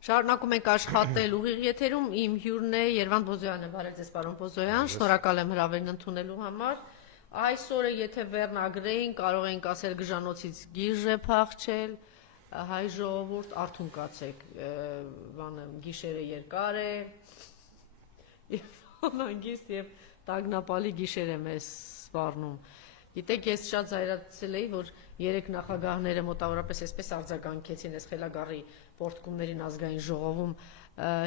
Շարունակում ենք աշխատել ուղիղ եթերում, իմ հյուրն է Երվանդ Բոզոյանը, բարև ձեզ պարոն Բոզոյան, շնորհակալ եմ հրավերն ընդունելու համար։ Այսօրը եթե վերնագրեին, կարող ենք ասել գժանոցից գիժ է փախչել, հայ ժողովուրդ արթուն կացեք, գիշերը երկար է, անհանգիստ եւ տագնապալի գիշեր է մեզ սպառնում։ Գիտեք, ես շատ զայրացել էի, որ երեք նախագահները մոտավորապես այսպես արձագանքեցին այս խելագարի պորտկումներին ազգային ժողովում,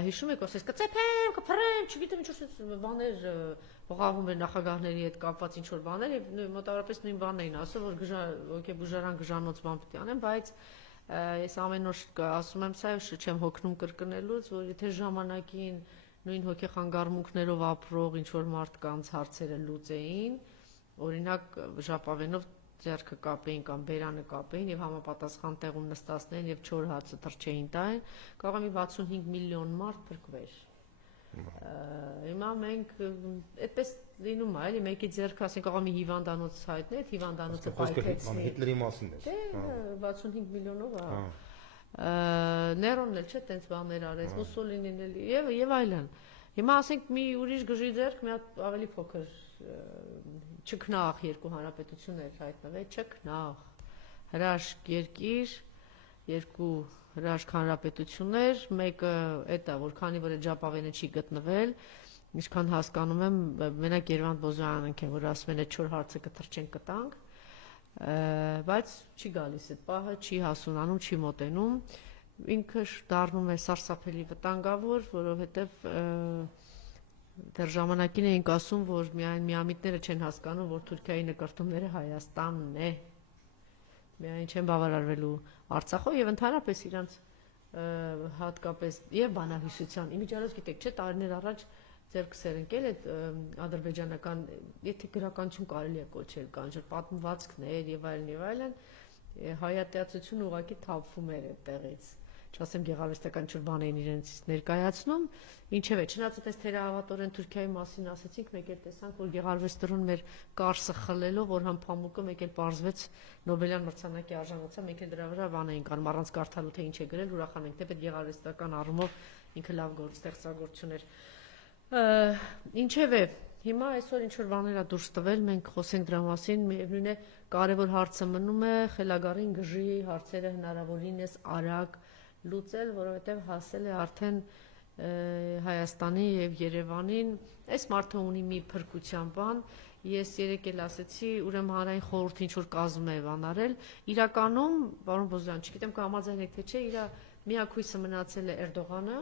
հիշում եք, ասես կծեփեմ, կփռեմ, չգիտեմ ինչ-որ բաներ հողավում էր նախագահների հետ կապված ինչ-որ բաներ եւ մոտավորապես նույն բանն էին ասում, որ հոգեբուժարան գժանոց բան պետք է անեն, բայց ես ամեն օր ասում եմ սա չեմ հոգնում կրկնելուց, որ եթե ժամանակին նույն հոգեխանգարմունքներով ապրող ինչ-որ մարդկանց հարցերը լուծեին, օրինակ ժապավենով ձեռքը կապեին կամ բերանը կապեին եւ համապատասխան տեղում նստացնեին եւ 4 հացը թրջեին տային, կարող է մի 65 միլիոն մարդ փրկվեր։ Հիմա մենք այդպես լինում է, էլի մեկի ձեռքը ասենք կարող է մի հիվանդանոց հայտնի, այդ հիվանդանոցը պայթեցնի։ Հիտլերի մասին է։ Դե 65 միլիոնով է։ Ներոնն էլ չէ, տենց բաներ արեց, Մուսոլինին էլ եւ այլն։ Հիմա ասենք մի ուրիշ գժի ձեռք մի հատ ավելի փոքր չքնաղ երկու հանրապետություններ հայտնվել, չքնաղ, հրաշք երկիր, երկու հրաշք հանրապետություններ, մեկը էդ է, որ քանի որ այդ ժապավենը չի գտնվել, ինչքան հասկանում եմ, մենակ Երվանդ Բոզոյանն ենք, որ ասում են այդ 4 հարցը կթրջենք կտանք, բայց չի գալիս այդ պահը, չի հասունանում, չի մոտենում, ինքը դառնում է սարսափելի վտանգավոր, որովհետև դեռ ժամանակին էինք ասում, որ միայն միամիտները չեն հասկանում, որ Թուրքիայի նկարտումները Հայաստանն է, միայն չեն բավարարվելու Արցախով եւ ընդհանրապես իրանց հատկապես եւ բանահյուսության իմիջիալոց գիտեք, չէ, տարիներ առաջ ձեռքսեր ընկել այդ ադրբեջանական, եթե գրականություն կարելի է կոչել, կան ջր պատմվածքներ եւ այլն, հայատյացությունը ուղղակի թափվում էր այդտեղից, չասեմ գեղարվեստական ինչ-որ բան էին իրենց ներկայացնում, ինչևէ, չնայած այդպես թերահավատորեն Թուրքիայի մասին ասեցինք, մեկ էլ տեսանք, որ գեղարվեստորեն մեր կարսը խլելով, որ համ փամուկը մեկ էլ պարզվեց Նոբելյան մրցանակի արժանացա, մեկ էլ դրա վրա բան էինք անում, առանց կարդալու թե ինչ է գրել, ուրախան ենք, թեպետ գեղարվեստական առումով ինքը լավ ստեղծագործություն էր։ Ինչևէ, հիմա այսօր ինչ-որ բաներ է դուրս տվել, մենք խոսենք դրա մասին, միևնույն է, կարևոր հարցը մնում է խելագարին գժի հարցերը հնարավորինս արագ լուծել, որովհետև հասել է արդեն Հայաստանի եւ Երևանին, այս մարդը ունի մի փրկության բան, ես երեք էլ ասեցի, ուրեմն հանրային խորհուրդը ինչ որ կազմում է բանարել, իրականում, պարոն Բոզոյան, չգիտեմ կհամաձայնեք թե չէ, իր միակույսը մնացել է Էրդողանը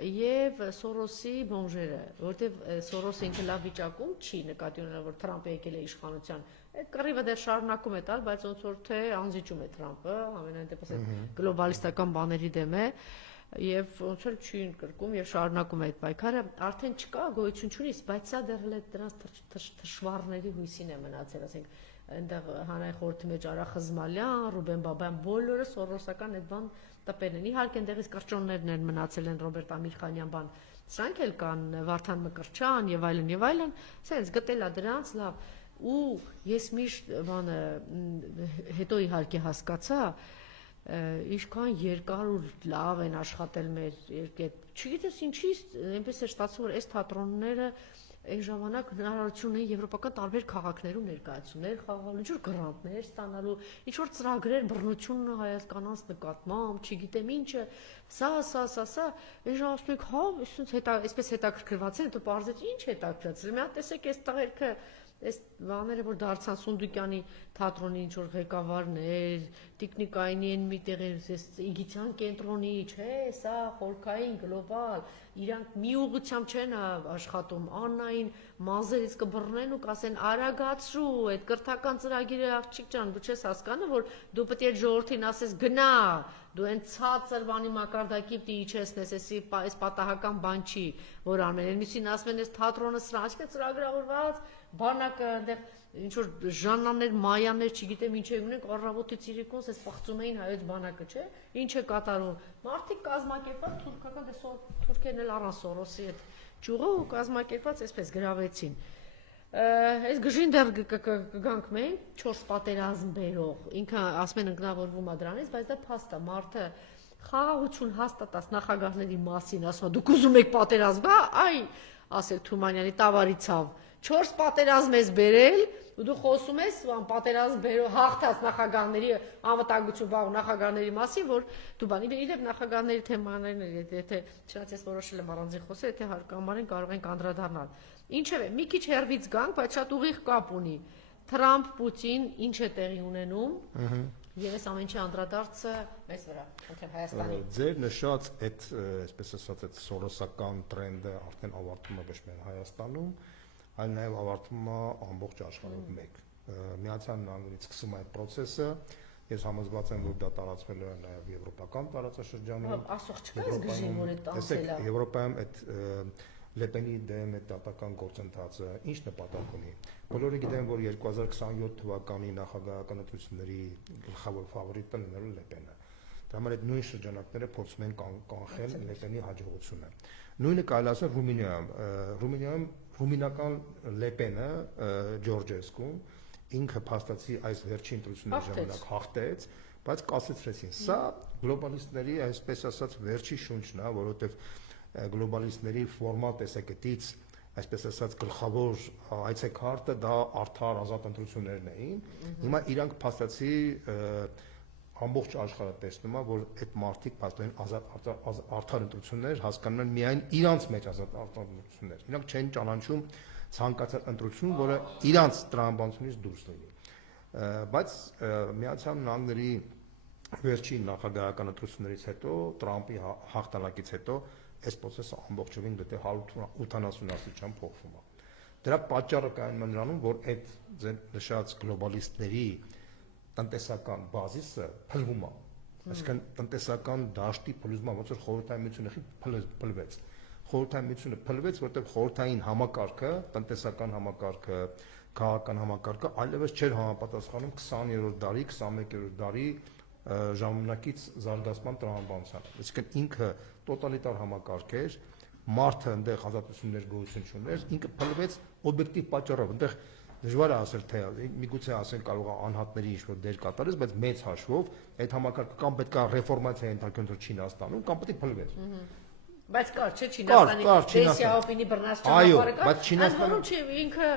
եւ Սորոսի բոնժերը, որտեվ Սորոսը ինքը լավ վիճակում չի, նկատի ունենալով որ Թրամփը եկել է իշխանության, այդ կռիվը դեռ շարունակում է տալ, բայց ոնց որ թե անզիջում է Թրամփը, ամենայն դեպս այդ գլոբալիստական բաների դեմ է եւ ոնց որ չի կրկում եւ շարունակում է այդ պայքարը, արդեն չկա գոյություն չունի, բայց սա դեռ էլ դրանց թշվառների հույսին է մնացել, ասենք այնտեղ հանրային խորհրդի մեջ Արա Խզմալյան, Ռուբեն Բաբայան, բոլորը սորոսական այդ բան տպել են։ Իհարկե այնտեղից կրճոններն են մնացել են Ռոբերտ Ամիրխանյան բան։ Սրանք էլ կան Վարդան Մկրտչյան եւ այլն, սենց գտել է դրանց լավ։ Ու ես միշտ բանը հետո իհարկե հասկացա, ինչքան երկար ու լավ են աշխատել մեր երկետ։ Չգիտես ինչի, այնպես է ստացվում, որ այս թատրոնները այն ժամանակ հնարավորություն ունեին եվրոպական տարբեր քաղաքներում ներկայացումներ խաղալու, ինչ-որ գրանտներ ստանալու, ինչ-որ ծրագրեր բռնությունը հայաստանանց նկատմամբ, չգիտեմ ինչը, սա, այն ժամ ասում եք, հա, այսպես հետաքրքրված են, հետո պարզեց ինչ հետաքրքրացրել, մի հատ տեսեք այս տղերքը, այս բաները, որ դարձան Սունդուկյանի թատրոնի ինչ-որ ղեկավարներ, Տիկնիկայինի են միտեղ Իգիթյան կենտրոնի, չէ, սա խորքային, գլոբալ, իրանք մի ուղղությամբ չեն աշխատում, Աննային մազերից կբռնեն ու կասեն արագացրու, այդ կրթական ծրագիրը աղջիկ ջան, դու չես հասկանում, որ դու պետք է այդ ժողովրդին ասես գնա, դու այն ցածր բանի մակարդակի պիտի իջեցնես, այս պատահական բան չի, որ ամեն մյուսին ասում են այս թատրոնը սրա, այսինքն ծրագրավորված բանակը այնտեղ ինչ որ Ժաննաներ, Մայաններ, չգիտեմ ինչ է ունենք, առավոտից իրիկոնս էս փախծում էին հայոց բանակը, չէ՞։ Ինչ է կատարում։ Մարդիկ կազմակերպած թուրքական դե թուրքերն էլ առան Սորոսի այդ ճյուղը ու կազմակերպած այսպես գրավեցին։ Այս գժին դեռ կգանք մենք 4 պատերազմ բերող։ Ինքը ասում են ընկնավորվում է դրանից, բայց դա փաստ է, մարդը խաղաղություն հաստատած նախագահների մասին ասում, դուք ուզում եք պատերազմ, այ ասել Թումանյանի տավարիցավ 4 պատերազմ ես բերել ու դու խոսում ես պատերազմ բերող հաղթած նախագահների անվտանգություն բաղ նախագահների մասին, որ դու բանի իրեք նախագահների թեմաներն են, եթե չնայած ես որոշել եմ առանձին խոսել, եթե հարկամարին կարող ենք անդրադառնալ։ Ինչևէ, մի քիչ հեռվից գանք, բայց շատ ուղիղ կապ ունի։ Թրամփ-Պուտին ինչ է տեղի ունենում։ Եվ այս ամենի անդրադարձը մեզ վրա, ընդհանուր Հայաստանի։ Ձեր նշած այդ, այսպես ասած, այդ սորոսական տրենդը արդեն ավարտվում է ոչ միայն Հայաստանում, այլ նաև ավարտվում է ամբողջ աշխարհում մեկ։ Միացյալ Նահանգներից սկսում է այդ process-ը, ես համոզված եմ, որ դա տարածվել է նաև եվրոպական տարածաշրջանում։ Ասող չկա այս գժին, որ այդ տանցել է։ Եվրոպայում այդ Լեպենի դեմ այդ դատական գործընթացը ինչ նպատակ ունի։ Բոլորը գիտեն, որ 2027 թվականի նախագահական ընտրությունների գլխավոր ֆավորիտը լինելու Լեպենը։ Դա համար այդ նույն շրջանակները փորձում են կանխել Լեպենի հաջողությունը։ Նույնը կարելի ասել Ռումինիայում ռումինական Լեպենը Ջորջեսկուն ինքը փաստացի այս վերջին ընտրությունների ժամանակ հաղթեց, բայց կասեցրեցին։ Սա գլոբալիստների, այսպես ասած, վերջի շունչն է, որովհետև գլոբալիստների ֆորմալ տեսակետից, այսպես ասած, գլխավոր այցեքարտը դա արդար ազատ ընտրություններն էին։ Հիմա իրանք փաստացի ամբողջ աշխարհը տեսնում է, որ այդ մարդիկ փաստորեն արդար ընտրություններ հասկանում են միայն իրանց մեջ ազատ ընտրություններ։ Իրանք չեն ճանաչում ցանկացած ընտրություն, որը իրանց տրամաբանությունից դուրս լինի։ Բայց Միացյալ Նահանգների վերջին նախագահական ընտրություններից հետո, Տրամփի հաղթանակից հետո այս process-ը ամբողջովին դե 180 աստիճան փոխվում է։ Դրա պատճառը կայանում է նրանում, որ այդ ձեր նշած գլոբալիստների տնտեսական բազիսը փլվում է։ Այսինքն տնտեսական դաշտի փլուզումը ոնց որ խորհրդային միությունը փլվեց։ Խորհրդային միությունը փլվեց, որտեղ խորհրդային համակարգը, տնտեսական համակարգը, քաղաքական համակարգը այլևս չէր համապատասխանում 20-րդ դարի, 21-րդ դարի ժամանակից զարգացման տրամաբանությանը։ Այսինքն ինքը տոտալիտար համակարգ էր, մարդը այնտեղ ազատություններ գոյություն չուներ, ինքը փլվեց օբյեկտիվ պատճառով, այնտեղ դժվար է ասել թե միգուցե ասեն կարող է անհատների ինչ-որ դեր կատարես, բայց մեծ հաշվով այդ համակարգը կամ պետք է ռեֆորմացիա ենթարկել Չինաստանում, կամ պետք է փլվեր։ Բայց կար չէ Չինաստանի դեսիաոպինի բռնած ճանապարհը կար, բայց Չինաստանը չէ ինքը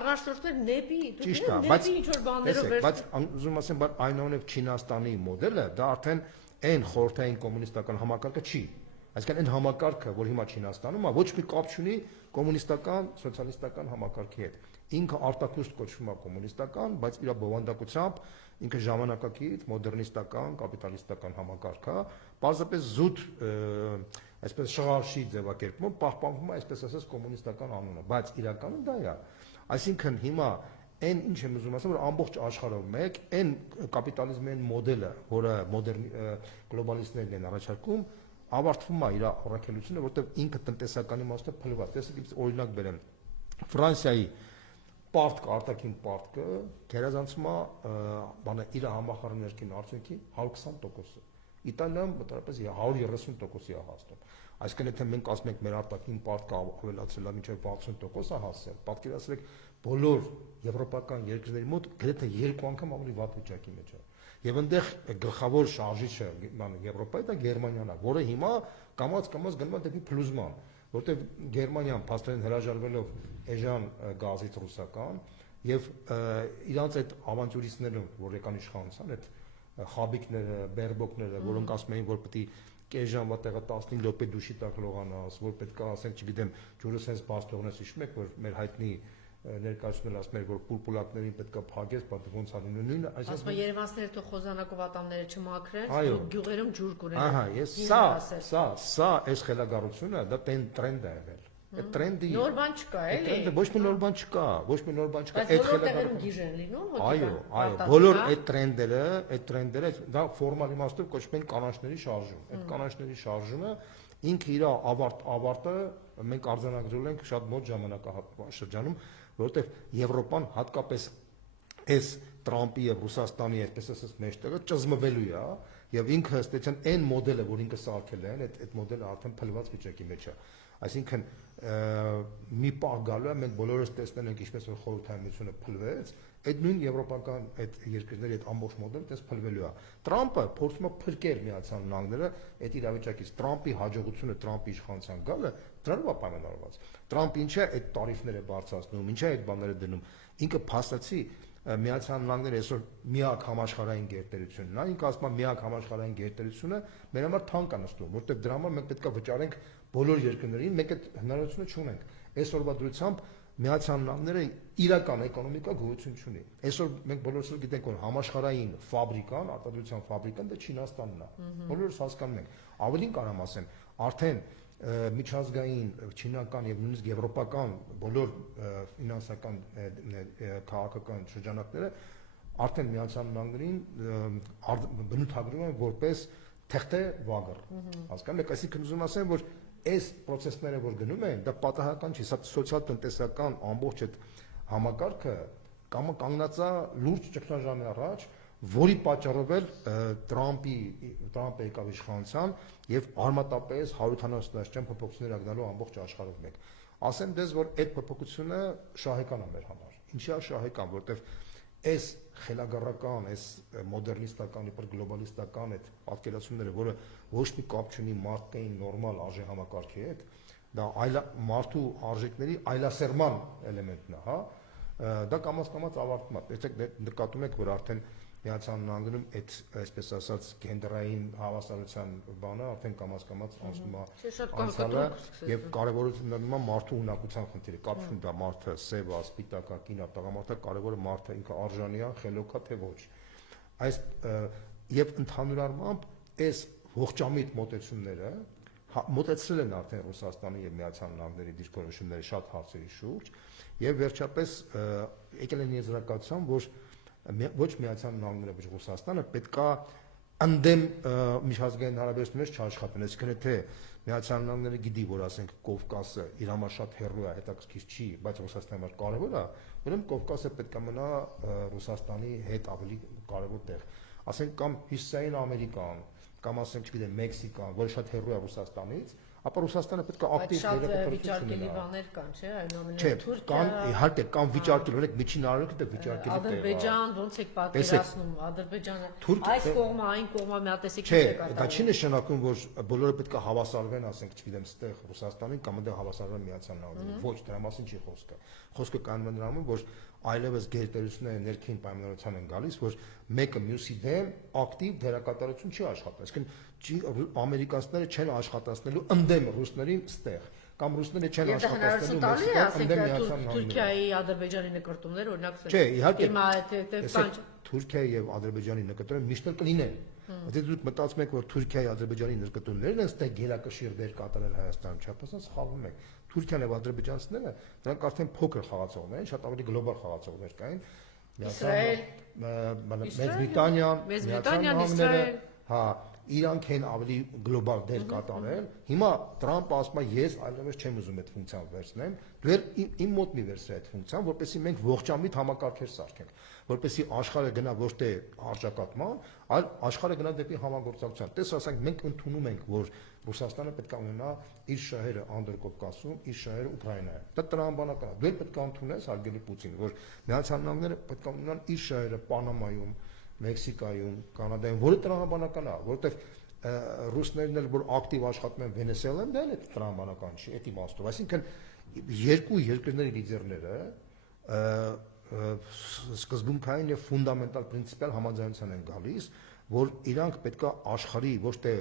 առնաշտորներ նեպի, ճիշտ է, բայց ինչ որ բաներով բայց ուզում ասեմ, բայց այնուամենայնիվ Չինաստանի մոդելը դա արդեն այն խորհրդային կոմունիստական համակարգը չի։ Այսինքն այն համակարգը, որ հիմա Չինաստանում է, ոչ մի կապ չունի կոմունիստական, սոցիալիստական համակարգի հետ։ Ինքը արտաքուստ կոչվում է կոմունիստական, բայց իր բովանդակությամբ ինքը ժամանակակից, մոդեռնիստական, կապիտալիստական համակարգ է, պարզապես զուտ այսպես շղարշի ձևակերպում պահպանվում է, այսպես ասած, կոմունիստական անունը, բայց իրականում դա է։ Այսինքն հիմա այն ինչ եմ ուզում ասեմ, որ ամբողջ աշխարհով մեկ այն կապիտալիզմի մոդելը, որը մոդեռն գլոբալիստներն են առաջարկում, ավարտվում է իր առաքելությունը, որտեղ ինքը տնտեսական իմաստով փլված։ Տեսեք, օրինակ բերեմ, Ֆրանսիայի պարտքը, արտաքին պարտքը գերազանցում է բանը իր համախառն ներքին արդյունքի 120%-ը։ Իտալիայում մոտավորապես 130%-ի է հասնում։ Այսինքն եթե մենք ասում ենք մեր արտաքին պարտքը ավելացել է մինչև 60%-ը հասել, պատկերացրեք բոլոր եվրոպական երկրների մոտ գրեթե 2 անգամ ավելի վատ վիճակի մեջ է։ Եվ այնտեղ գլխավոր շարժիչը Եվրոպայի դա Գերմանիան է, որը հիմա կամաց գնում է դեպի փլուզման, որտեղ Գերմանիան փաստորեն հրաժարվելով էժան գազից ռուսական եւ իրանց այդ ավանտյուրիստները, որ եկան իշխանության, այդ խաբիկները, բերբոկները, որոնք ասում էին, որ պետք է կես ժամվա տեղը 15 րոպե դուշի տակ լողանաս, որ պետք է ասենք, չգիտեմ, ջուրը sense բաց թողնես, հիշում եք, որ մեր հայտնի ներկայացնել ասում էր, որ պուլպուլակներին պետք է փակես, բայց ոնց անի նույնը, այսինքն երևանցիները թող խոզանակով ատամները չմաքրեն, գյուղերում ջուր կունենան։ Ահա, ես սա այս խելագարությունը դա տրենդ է եղել։ Այդ տրենդի նոր բան չկա, էլի։ Տրենդը ոչ մի նոր բան չկա, ոչ մի նոր բան չկա։ Այդ խելագարությունը գիժ են լինում, այո, բոլոր այդ տրենդերը դա ֆորմալ իմաստով կոչվում են կանաչների շարժում։ Այդ կանաչների շարժումը ինքը իր ավարտը մենք արձանագրել ենք շատ մոտ ժամանակաշրջանում, որովհետև Եվրոպան հատկապես այս Տրամփի եւ Ռուսաստանի այսպես ասած մեջտեղը ճզմվելու է եւ ինքը ըստեյության այն մոդելը, որ ինքը սարքել է, այդ մոդելը արդեն փլված վիճակի մեջ է։ Այսինքն մի պահ գալու է մենք բոլորս տեսնել ենք ինչպես որ խորհրդային միությունը փլվեց Այդ նույն եվրոպական այդ երկրների այդ ամբողջ մոդելը դες փլվելու է։ Տրամպը փորձում է փրկել Միացյալ Նահանգները այդ իրավիճակից։ Տրամպի հաջողությունը, Տրամպի իշխանության գալը դրանով է պայմանավորված։ Տրամպը ինչ է այդ տարիֆները բարձրացնում, ինչ է այդ բաները դնում։ Ինքը փաստացի Միացյալ Նահանգները այսօր միակ համաշխարհային գերտերությունն է, ինքը ասում է միակ համաշխարհային գերտերությունը մեր համար թանկ է նստում, որտեղ դրա համար մենք պետք է վճարենք բոլոր երկրներին, մենք այդ հնարավորությունը չունենք։ Այսօրվա դրությամբ Միացյալ Նահանգները իրական էկոնոմիկա գոյություն չունի։ Այսօր մենք բոլորս գիտենք, որ համաշխարհային ֆաբրիկան, արտադրության ֆաբրիկան դա Չինաստանն է։ Բոլորս հասկանում ենք։ Ավելին կարամ ասեմ, արդեն միջազգային չինական եւ նույնիսկ եվրոպական բոլոր ֆինանսական քաղաքական շրջանակները արդեն Միացյալ Նահանգներին բնութագրում են որպես թղթե վագր։ Հասկանում եք, այսինքն ուզում ասեմ, որ այս process-ները որ գնում են, դա պատահական չի, սա սոցիալ-տնտեսական ամբողջ այդ համակարգը կանգնած է լուրջ ճգնաժամի առաջ, որի պատճառով էլ Տրամպը եկավ իշխանության եւ արմատապես 170-ական փոփոխություններ ակնալու ամբողջ աշխարհով մեկ։ Ասեմ դες, որ այդ փոփոխությունը շահեկան է մեր համար։ Ինչի է շահեկան, որտեվ այս խելագարական, այս մոդեռնիստական, իբր գլոբալիստական այդ պատկերացումները, որը ոչ մի կապ չունի մարդկային նորմալ արժե համակարգի հետ, դա մարդու արժեքների այլասերման էլեմենտն է, հա, դա կամաց ավարտվում է։ Եթե նկատում եք, որ արդեն Միացյալ Նահանգներում այդ այսպես ասած գենդերային հավասարության բանը արդեն կամաց անցնում է անցյալը եւ կարեւորությունը դառնում է մարդու ունակության խնդիրը, կապ չունի դա մարդը սև է, սպիտակ է, կին է, տղամարդը, կարեւորը մարդը ինքը արժանի է, խելոք է, թե ոչ։ Այս եւ ընդհանուր առմամբ այս ողջամիտ մոտեցումները մոտեցրել են արդեն Ռուսաստանի եւ Միացյալ Նահանգների դիրքորոշումների շատ հարցերի շուրջ եւ վերջապես եկել են եզրակացության, որ ոչ Միացյալ Նահանգները, ոչ Ռուսաստանը պետքա ընդդեմ միջազգային հարաբերություններ չաշխատեն, այսինքն եթե Միացյալ Նահանգները գիտի, որ ասենք Կովկասը իր համար շատ հեռու է, հետաքրքիր չի, բայց Ռուսաստանի համար կարևոր է, ուրեմն Կովկասը պետքա մնա Ռուսաստանի հետ ավելի կարևոր տեղ, ասենք կամ Հյուսիսային Ամերիկան, կամ ասենք չգիտեմ Մեքսիկան, որը շատ հեռու է Ռուսաստանից, ապա Ռուսաստանը պետք է ակտիվ դերակատարություն ունենա։ Վիճարկելի բաներ կան, չէ՞, այնուամենայնիվ Թուրքիա, կան իհարկե կան վիճարկելի, օրինակ Միջին Արևելքը դա վիճարկելի տեղ է։ Ադրբեջան ոնց եք պատկերացնում, Ադրբեջանը այս կողմը, այն կողմը միատեսիկ չէ, դա չի նշանակում, որ բոլորը պետք է հավասարվեն, ասենք, չգիտեմ, ստեղ Ռուսաստանին կամ այնտեղ հավասարվեն Միացյալ Նահանգներին։ Ոչ, դրա մասին չի խոսքը։ Խոսքը կանում է նրանում, որ այլևս գերտերությունները ներքին պայմանավորության են գալիս, որ մեկը մյուսի դեմ ակտիվ դերակատարություն չի աշխատում։ Այսինքն ամերիկացիները չեն աշխատացնելու ընդդեմ ռուսներին ստեղ, կամ ռուսները չեն աշխատացնելու Մեքսիկան ընդդեմ Միացյալ Նահանգներին։ Թուրքիայի Ադրբեջանի նկրտումները օրինակ չէ, իհարկե Թուրքիայի եւ Ադրբեջանի նկրտումները միշտ կլինեն։ Եթե դուք մտածում եք, որ Թուրքիայի Ադրբեջանի նկրտումներն են ստեղ գերակշիռ դեր կատարել Հայաստանում, չափազանց սխալվում եք։ Թուրքիան եւ ադրբեջանցիները դրանք արդեն փոքր խաղացողներ են, շատ ավելի գլոբալ խաղացողներ կային։ Իսրայել, Մեծ Բրիտանիան, Իսրայել, հա, իրանք են ավելի գլոբալ դեր կատարել։ Հիմա Տրամպը ասում է, ես այլևս չեմ ուզում այդ ֆունկցիան վերցնեմ, դու իմ մոտ մի վերցրի այդ ֆունկցիան, որպեսզի մենք ողջամիտ համակարգեր սարքենք, որպեսզի աշխարհը գնա ոչ թե արժակատման, այլ աշխարհը գնա դեպի համագործակցություն։ Տես ասենք մենք ընդունում ենք, որ Ռուսաստանը պետք է ունենա իր շահերը Անդրկովկասում, իր շահերը Ուկրաինայում։ Դա տրամաբանական է։ Դու պետք է ընդունես, հարգելի Պուտին, որ Միացյալ Նահանգները պետք է ունենան իր շահերը Պանամայում, Մեքսիկայում, Կանադայում, որը տրամաբանական է, որովհետև ռուսներն էլ որ ակտիվ աշխատում են Վենեսուելայում, դա էլ տրամաբանական չի, այդ իմաստով։ Այսինքն երկու երկրների լիդերները սկզբունքային եւ ֆունդամենտալ պրինցիպիալ համաձայնության են գալիս, որ իրանք պետքա աշխարհի ոչ թե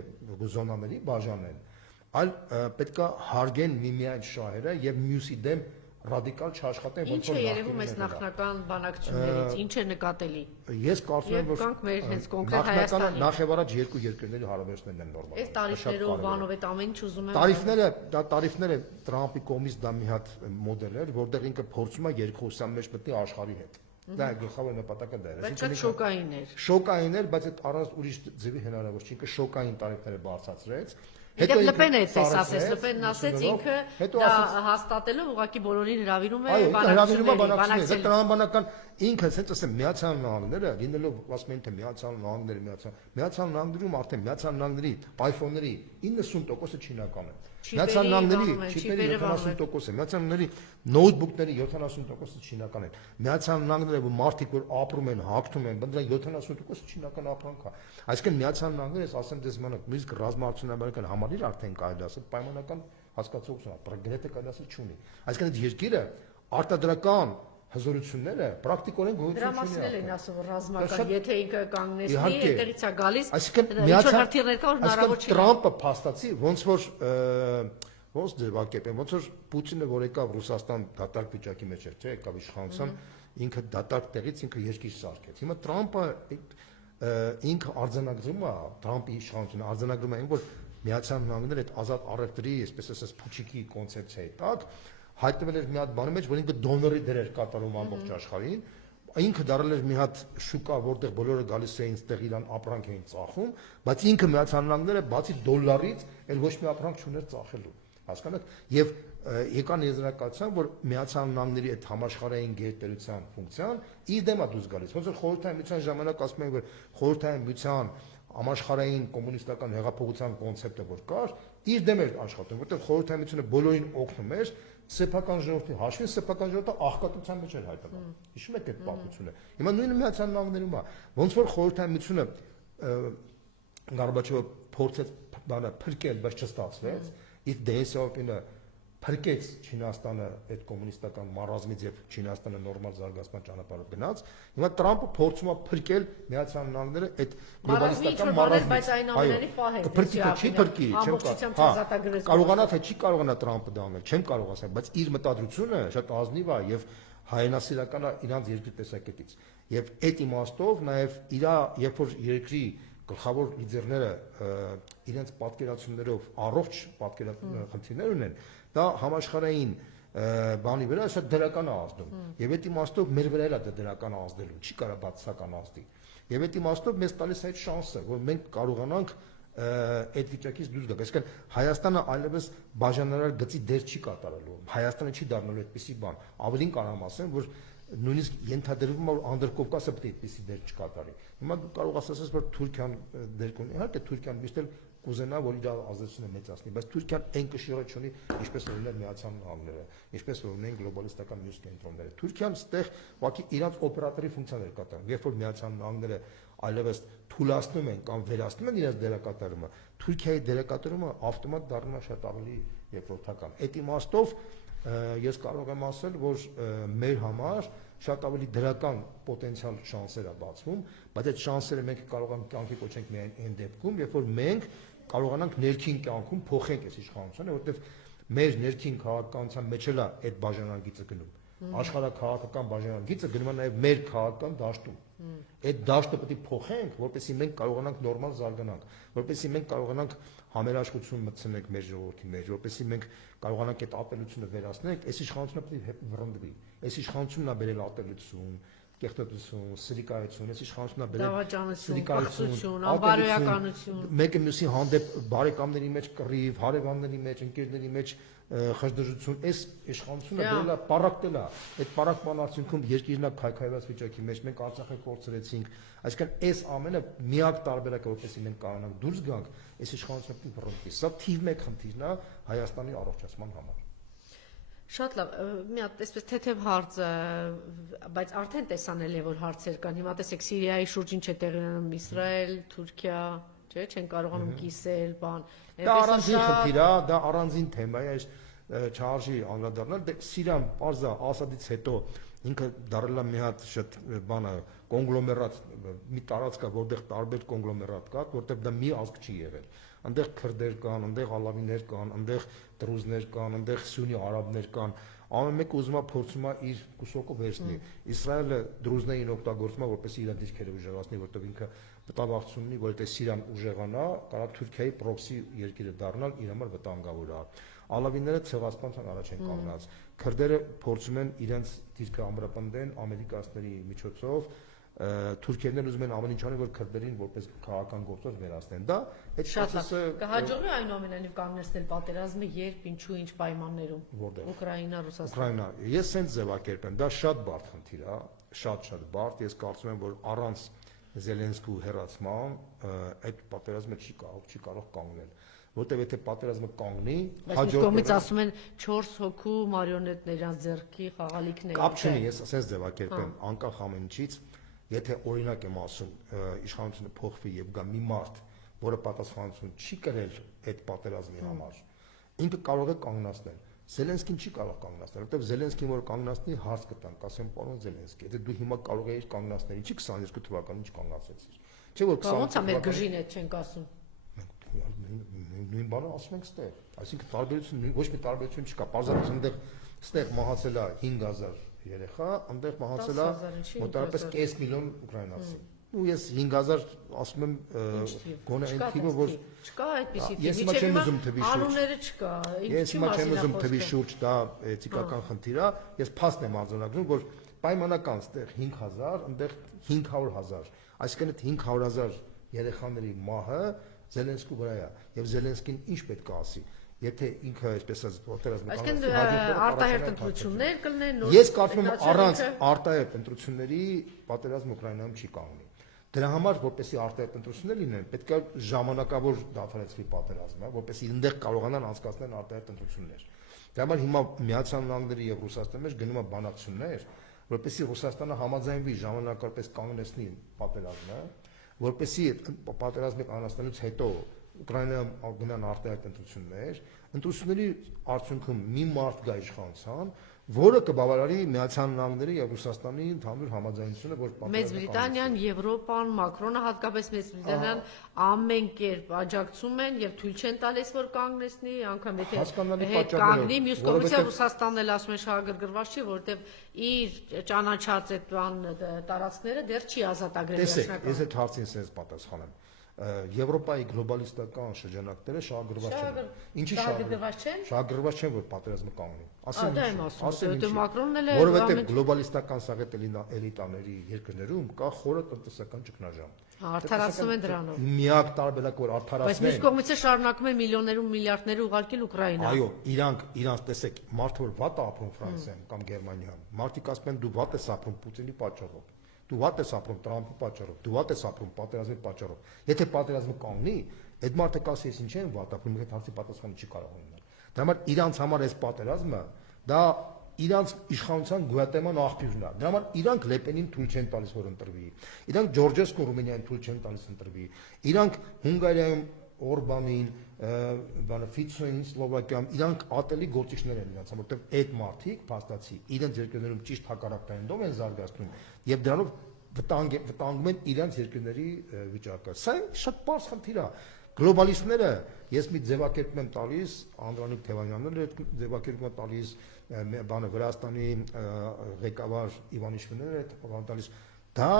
զոնաների բաժանեն, այլ պետքա հարգեն միմիայն շահերը եւ մյուսի դեմ ռադիկալ չաշխատեն, ոնց որ երևում է նախնական բանակցություններից, ինչ է նկատելի։ Ես կարծում եմ, որ կանք մեր հենց կոնկրետ Հայաստանի նախ եւ առաջ երկու երկրների հարաբերություններն են նորմալ։ Այս տարիֆներով բանով այդ ամեն ինչ ուզում եմ։ Տարիֆները Տրամպի կողմից դա մի հատ մոդել էր, որտեղ ինքը փորձում է երկխոսության մեջ մտնի աշխարհի հետ։ Դա գլխավոր նպատակը դա էր։ Բայց շատ շոկային էր։ Շոկային էր, բայց այդ առանց ուրիշ ձևի հնարավոր չի, ինքը շոկային տարիֆները բարձրացրեց։ Հետո Լպենը այդպես ասեց, Լպենն ասեց ինքը դա հաստատելով ուղղակի բոլորին հրավիրում է բանակցությունների, դա տրամաբանական ինքը ասենց ասեմ Միացյալ Նահանգները լինելով ասում են թե Միացյալ Նահանգներում արդեն Միացյալ Նահանգների iPhone-ների 90%-ը չինական է։ Միացյալ Նահանգների չիպերի 70% է, Միացյալ Նահանգների նոութբուքների 70%-ը չինական են։ Միացյալ Նահանգները որ մարդիկ որ ապրում են, հագնում են, բնդրան 70%-ը չինական ապրանք է։ Այսինքն Միացյալ Նահանգները, ասեմ դες մանակ, նույնիսկ ռազմաարդյունաբերական համալիր արդեն կարելի ասել պայմանական հասկացողություն, գրեթե կարելի ասել չունի։ Այսինքն այդ երկիրը արտադրական հզորությունները պրակտիկորեն գոյություն չունի։ Դրա մասին են ասում ռազմական, եթե ինքը կանգնեցնի, Իհարկե, հետերից է գալիս, այսինքն Տրամպը փաստացի ոնց որ ոնց ձևակերպեն, ոնց որ Պուտինը որ եկավ Ռուսաստան դատարկ վիճակի մեջ էր, չէ, եկավ իշխանության, ինքը դատարկ տեղից ինքը երկիր սարքեց։ Հիմա Տրամպը ինքը արձանագրում է, Տրամպի իշխանությունը արձանագրում է, որ Միացյալ Նահանգները այդ ազատ առևտրի, այսպես ասած, փուչիկի կոնցեպցիայի տակ հայտնվել էր մի հատ բանի մեջ, որ ինքը դոնորի դեր էր կատարում ամբողջ աշխարհին, ինքը դարել էր մի հատ շուկա, որտեղ բոլորը գալիս էին այդտեղ իրան ապրանք էին ծախում, բայց ինքը Միացյալ Նահանգները բացի դոլարից էլ ոչ մի ապրանք չուներ ծախելու, հասկանաք, եւ եկան եզրակացության, որ Միացյալ Նահանգների այդ համաշխարհային գերտերության ֆունկցիան իր դեմ է դուրս գալիս, ոնց որ Խորհրդային Միության ժամանակ ասում են, որ Խորհրդային Միության համաշխարհային կոմունիստական հեղափոխության կոնցեպտը որ կար, իր դեմ էր աշխատում, որտեղ Խորհրդային Միությունը բոլորին օգնում էր, սեփական ժողովրդի հաշվին սեփական ժողովուրդը աղքատության մեջ էր հայտնվում։ Հիշում եք այդ պատմությունը։ Հիմա նույնը Միացյալ Նահանգներում է, ոնց որ Խորհրդային Միությունը Գորբաչովը փորձեց բանը փրկել, բայց չստացվեց, իր Դենսիոպինը փրկեց Չինաստանը այդ կոմունիստական մարազմից եւ Չինաստանը նորմալ զարգացման ճանապարհով գնաց։ Հիմա Տրամպը փորձում է փրկել Միացյալ Նահանգները այդ գլոբալիստական մարազմից, բայց այն ամենի պահել։ Չի փրկի, չեմ կարող։ Կարողանա թե չի կարողանա Տրամպը դա անել, չեմ կարող ասել, բայց իր մտադրությունը շատ ազնիվ է եւ հայրենասիրական է իրանց երկրի տեսակետից։ Եվ այդ իմաստով նաեւ իր երբ որ երկրի գլխավոր լիդերները իրենց պատկերացումներով առողջ պատկերախնդիրներ ունեն, դա համաշխարհային բանի վրա շատ դրական է ազդում։ Եվ այդ իմաստով մեր վրա էլ է դա դրական ազդելու, չի կարող բացասական ազդի։ Եվ այդ իմաստով մեզ տալիս այդ շանսը, որ մենք կարողանանք այդ վիճակից դուրս գալ։ Այսինքն Հայաստանը այլևս բաժանարար գծի դեր չի կատարելու։ Հայաստանը չի դառնալու այդպիսի բան։ Ավելին կարամ ասեմ, որ նույնիսկ ենթադրվում է որ Անդրկովկասը պետք է այդպիսի դեր չկատարի։ Հիմա դու կարող ասես որ Թուրքիան դեր կունի, իհարկե Թուրքիան միշտ էլ կուզենա որ իր ազդեցությունը մեծացնի, բայց Թուրքիան այն կշիռը չունի, ինչպես որ ուներ Միացյալ Նահանգները, ինչպես որ ունեն գլոբալիստական մյուս կենտրոնները։ Թուրքիան ստեղ ուղղակի իրանց օպերատորի ֆունկցիաներ կատարում, երբ որ Միացյալ Նահանգները այլևս թուլացնում են կամ վերացնում են իրենց դերակատարումը, Թուրքիայի դերակատարումը ավտոմատ դառնում է շատ ավելի երկրորդական։ Այդ իմաստով ես կարող եմ ասել, որ մեր համար շատ ավելի դրական պոտենցիալ շանսեր է բացվում, բայց այդ շանսերը մենք կարող ենք կյանքի կոչենք միայն այն դեպքում, երբ որ մենք կարողանանք ներքին կյանքում փոխենք այս իշխանությունը, որովհետև մեր ներքին քաղաքականության մեջ էլ է այդ բաժանագիծը գնում։ Աշխարհաքաղաքական բաժանագիծը գնում է նաև մեր քաղաքական դաշտում։ Այդ դաշտը պետք է փոխենք, որպեսզի մենք կարողանանք նորմալ զարգանանք, որպեսզի մենք կարողանանք համերաշխություն մտցնենք մեր ժողովրդի մեջ, որպեսզի մենք կարողանանք այդ ատելությունը վերացնենք, այս իշխանությունը պետք է վռնդվի։ Այս իշխանությունն է բերել ատելություն, կեղտոտություն, սրիկայություն, այս իշխանությունն է բերել սրիկայություն, անբարոյականություն, մեկը մյուսի հանդեպ բարեկամների մեջ կռիվ, հարևանների մեջ, ընկերների մեջ խժդժություն, այս իշխանությունը բերել է պարակտել է, այդ պարակման արդյունքում երկիրն է քայքայված վիճակի մեջ, մենք Արցախը կորցրեցինք, այսինքն այս ամենը միակ տարբերակը որպեսզի մենք կարողանանք դուրս գանք, այս իշխանությունը պետք է վռնդվի։ Սա թիվ 1 խնդիրն է Հայաստանի առողջացման համար։ Շատ լավ, մի հատ այսպես թեթև հարց, բայց արդեն տեսանել է որ հարցեր կան։ Հիմա տեսեք Սիրիայի շուրջ ինչ է տեղի ունենում, Իսրայել, Թուրքիա, չէ, չեն կարողանում կիսել, բան։ Դա առանձին խնդիր է, դա առանձին թեմա է, չարժի անդրադառնալ։ Սիրիան պարզա Ասադից հետո ինքը դառել է մի հատ շատ բանը կոնգլոմերատ, մի տարածք է, որտեղ տարբեր կոնգլոմերատ կա, որտեղ դա մի ազգ չի եղել։ Այնտեղ քրդեր կան, այնտեղ ալավիներ կան, այնտեղ դրուզներ կան, այնտեղ սյունի արաբներ կան։ Ամեն մեկը ուզում է փորձում է իր կուսոկը վերցնի։ Իսրայելը դրուզներին օգտագործում է որպեսզի իր դիրքերը ուժեղացնի, որտեղ ինքը մտավախություն ունի, որ եթե Սիրիան ուժեղանա, կարա Թուրքիայի պրոքսի երկիրը դառնալ, իր համար վտանգավոր է։ Ալավիները ցեղասպանության առաջ են կանգնած։ Քրդերը փորձում են իրենց դիրքը ամրապնդեն ամերիկացիների միջոցով, թուրքերն ուզում են ամեն ինչ անեն, որ քրդերին որպես քաղաքական գործող վերացնեն։ Դա այդ Շատ լավ։ process-ը Կհաջողի այնուամենայնիվ կանգնեցնել պատերազմը երբ, ինչու, ինչ պայմաններում։ Ուկրաինա, Ռուսաստան։ Ուկրաինա։ Ես sense ձևակերպեմ, դա շատ բարդ խնդիր է, շատ բարդ։ Ես կարծում եմ, որ առանց Զելենսկու հերացման այդ պատերազմը չի կարող կանգնել, որտեղ եթե պատերազմը կանգնի, հաջողից ասում են 4 հոգու մարիոնետներ իրաց ձեռքի խաղալիքներ։ Կապ չունի, ես sense ձևակերպեմ, անկախ ամեն ինչից, եթե օրինակ եմ ասում, իշխանությունը փոխվի եւ գա մի մարդ, որը պատասխանատվություն չի կրել այդ պատերազմի համար, ինքը կարող է կանգնացնել։ Զելենսկին չի կարող կանգնացնել, որտեղ Զելենսկին որ կանգնացնի հարց կտանք, ասեմ պարոն Զելենսկի, եթե դու հիմա կարող ես կանգնացնել, ինչի 22 թվականին չկանգնացեցիր։ Չէ՞ որ 22 թվականին մեր գժին է չենք ասում։ Նույն բանը ասում ենք ստեղ, այսինքն տարբերություն ոչ մի տարբերություն չկա, պարզապես այնտեղ ստեղ մահացել է 5000 երեխա, այնտեղ մահացել է մոտավորապես 5 միլիոն ուկրաինացի։ Ու ես 5000 ասում եմ գոնե այն թիվը որ չկա այդպիսի թիվ, ես հիմա չեմ ուզում թվի շուրջ, անունները չկա, ես հիմա չեմ ուզում թվի շուրջ, դա էթիկական խնդիր է, ես փաստ եմ արձանագրում, որ պայմանական ստեղ 5000, այնտեղ 500,000, այսինքն այդ 500,000 երեխաների մահը Զելենսկու վրա է, եւ Զելենսկին ինչ պետք է ասի, եթե ինքը այսպես ասած պատերազմը այսինքն արտահերտ ընտրություններ կլինեն, ես կարծում եմ առանց արտահերտ ընտրությունների պատերազմը Ուկրաինայում չի կանգնի։ Դրա համար, որպեսզի արտահերտ ընտրություններ լինեն, պետք է ժամանակավոր դադարեցվի պատերազմը, որպեսզի այնտեղ կարողանան անցկացնել արտահերտ ընտրություններ։ Դրա համար հիմա Միացյալ Նահանգների եւ Ռուսաստանի մեջ գնում է բանակցություններ, որպեսզի Ռուսաստանը համաձայնվի ժամանակապես կանգնեցնի պատերազմը, որպեսզի պատերազմի կանգնեցնելուց հետո Ուկրաինայում գնան արտահայտ ընտրությունների արդյունքում մի մարդ գա իշխանության, որը կբավարարի Միացյալ Նահանգների եւ Ռուսաստանի ընդհանուր համաձայնությունը, որ Մեծ Բրիտանիան, Եվրոպան, Մակրոնը հատկապես Մեծ Բրիտանիան ամեն կերպ աջակցում են եւ թույլ չեն տալիս, որ կանգնեցնի, անգամ եթե կանգնի, մյուս կողմից Ռուսաստանն էլ ասում է շահագրգռված չի, որովհետեւ իր ճանաչած այդ տարածքները դեռ չի ազատագրել Տեսեք, ես այդ հարցին sense պատասխանեմ։ Եվրոպայի գլոբալիստական շրջանակները շահագրված չեն։ Ինչի շահագրված չեն։ Շահագրված չեն, որ պատերազմը կանգնի։ Որովհետև գլոբալիստական սաղետ էլիտաների երկրներում կա խորը տնտեսական ճգնաժամ։ Արդարացնում են դրանով։ Միակ տարբերակը որ արդարացնեն։ Բայց մյուս կողմից շարունակում են միլիոններում միլիարդներ ուղարկել Ուկրաինա։ Այո, իրանք տեսեք, մարդը որ վատ է ապրում Ֆրանսիայում կամ Գերմանիայում, մարդիկ ասում են դու վատ ես ապրում Պուտինի պատճառով։ Դու վատ ես ապրում Տրամփի պատճառով, դու վատ ես ապրում պատերազմի պատճառով։ Եթե պատերազմը կանգնի, այդ մարդը կասի ես ինչ են վատ ապրում, այդ հարցի պատասխանը չի կարող ունենալ։ Դրա համար իրանց համար այս պատերազմը դա իրանց իշխանության գոյատևման աղբյուրն է։ Դրա համար իրանք Լեպենին թույլ չեն տալիս որ ընտրվի։ Իրանք Ջորջեսկուն Ռումինիային թույլ չեն տալիս ընտրվի։ Իրանք Հունգարիայում Օրբանին, Ֆիցոին Սլովակիայում իրանք ատելի գործիչներ են իրաց, որտեղ այդ մարդիկ փաստացի իրենց երկրներում ճիշտ հակառակայինով են զարգացնում եւ դրանով վտանգում են իրենց երկրների վիճակը։ Սա շատ པարզ խնդիր է։ Գլոբալիստները ես մի ձևակերպում եմ տալիս, Անդրանիկ Թևանյանն այդ ձևակերպումը տալիս, բանը Վրաստանի ղեկավար Իվանիշվիլին այդ տալիս, դա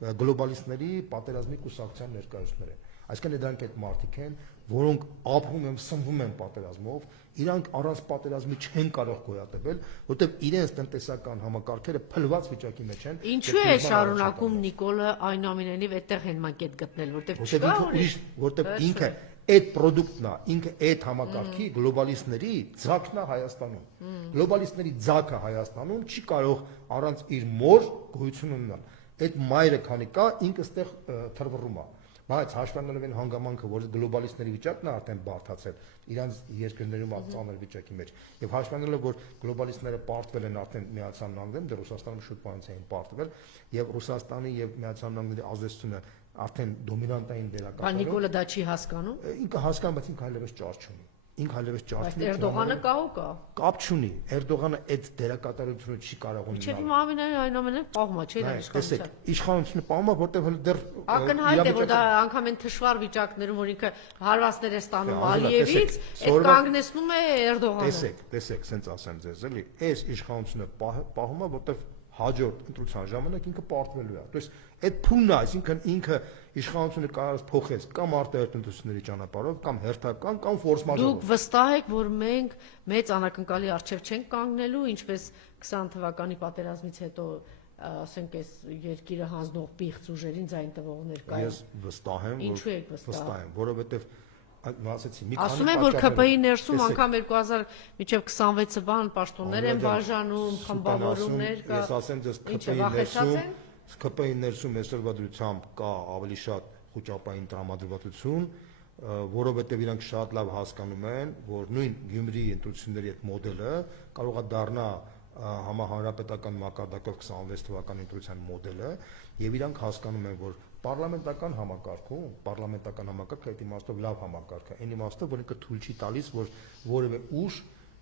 գլոբալիստների պատերազմի կուսակցության ներկայացուցիչներ են։ Այսինքն դրանք այդ մարդիկ են, որոնք ապրում են, սնվում են պատերազմով, իրանք առանց պատերազմի չեն կարող գոյատևել, որտեղ իրենց տնտեսական համակարգերը փլված վիճակի մեջ են։ Ինչու է շարունակում Նիկոլը այնուամենայնիվ այդտեղ են մակետ գտնել, որտեղ ինքը այդ պրոդուկտն է, ինքը այդ համակարգի գլոբալիստների ձակն է Հայաստանում։ Գլոբալիստների ձակը Հայաստանում չի կարող առանց իր մոր գոյություն ունենալ։ Այդ մայրը քանի կա, ինքը ստեղ թրվռում է։ Բայց հաշվառելով այն հանգամանքը, որ գլոբալիստների վիճակն է արդեն բարդացել իրանց երկրներում ծանր վիճակի մեջ, եւ հաշվառելով որ գլոբալիստները պարտվել են արդեն Միացյալ Նահանգներում, դեռ Ռուսաստանում շուտ բանից էին պարտվել, եւ Ռուսաստանի եւ Միացյալ Նահանգների ազդեցությունը արդեն դոմինանտային դերակատարում։ Բայց Նիկոլը դա չի հասկանում։ Ինքը հասկանում, բայց ինքը այլևս ճար չունի։ Ինքը այլևս ճար չունի։ Էրդողանը կա ու կա։ Կապ չունի։ Էրդողանը այդ դերակատարությունը չի կարող ունենալ։ Չէ՞ այնուամենայնիվ պահումա չէ՞ դա իշխանությունը։ Տեսեք, իշխանությունը պահումա, որտեղ դեռ ակնհայտ է, որ դա անգամ այն թշվառ վիճակներում, որ ինքը հարվածներ է ստանում Ալիևից, այդ կանգնեցնում է Էրդողանը։ Տեսեք, սենց ասեմ ձեզ, էլի, այս իշխանությունը պահումա, որտեղ հաջորդ ընտրության ժամանակ ինքը պարտվելու է։ То есть այդ փուլն է, այսինքն ինքը իշխանությունը կարող փոխես կամ արտահերթ ընտրությունների ճանապարհով, կամ հերթական, կամ ֆորս մաժորով։ Դուք վստահ եք, որ մենք մեծ անակնկալի առջև չենք կանգնելու, ինչպես 20 թվականի պատերազմից հետո ասենք այս երկիրը հանձնող պիղծ ուժերին ձայն տվողներ կային։ Ես վստահ եմ, Ինչու եք վստահ եմ, որովհետև ասացի մի քանի ասում են, որ ԿՊԻ ներսում անգամ 2000 մինչև 26-ը բան պաշտոններ են բաժանում, խմբավորումներ կա։ Ես ասեմ ձեզ ԿՊԻ ներսում այսօրվա դրությամբ կա ավելի շատ խոճապային տրամադրվածություն, որովհետև իրանք շատ լավ հասկանում են, որ նույն Գյումրիի ընտրությունների այդ մոդելը կարող է դառնա համահանրապետական մակարդակով 26 թվականի ընտրության մոդելը, եւ իրանք հասկանում են, որ պարլամենտական համակարգը այդ իմաստով լավ համակարգ է, այն իմաստով, որ ինքը թույլ չի տալիս, որ որևէ ուժ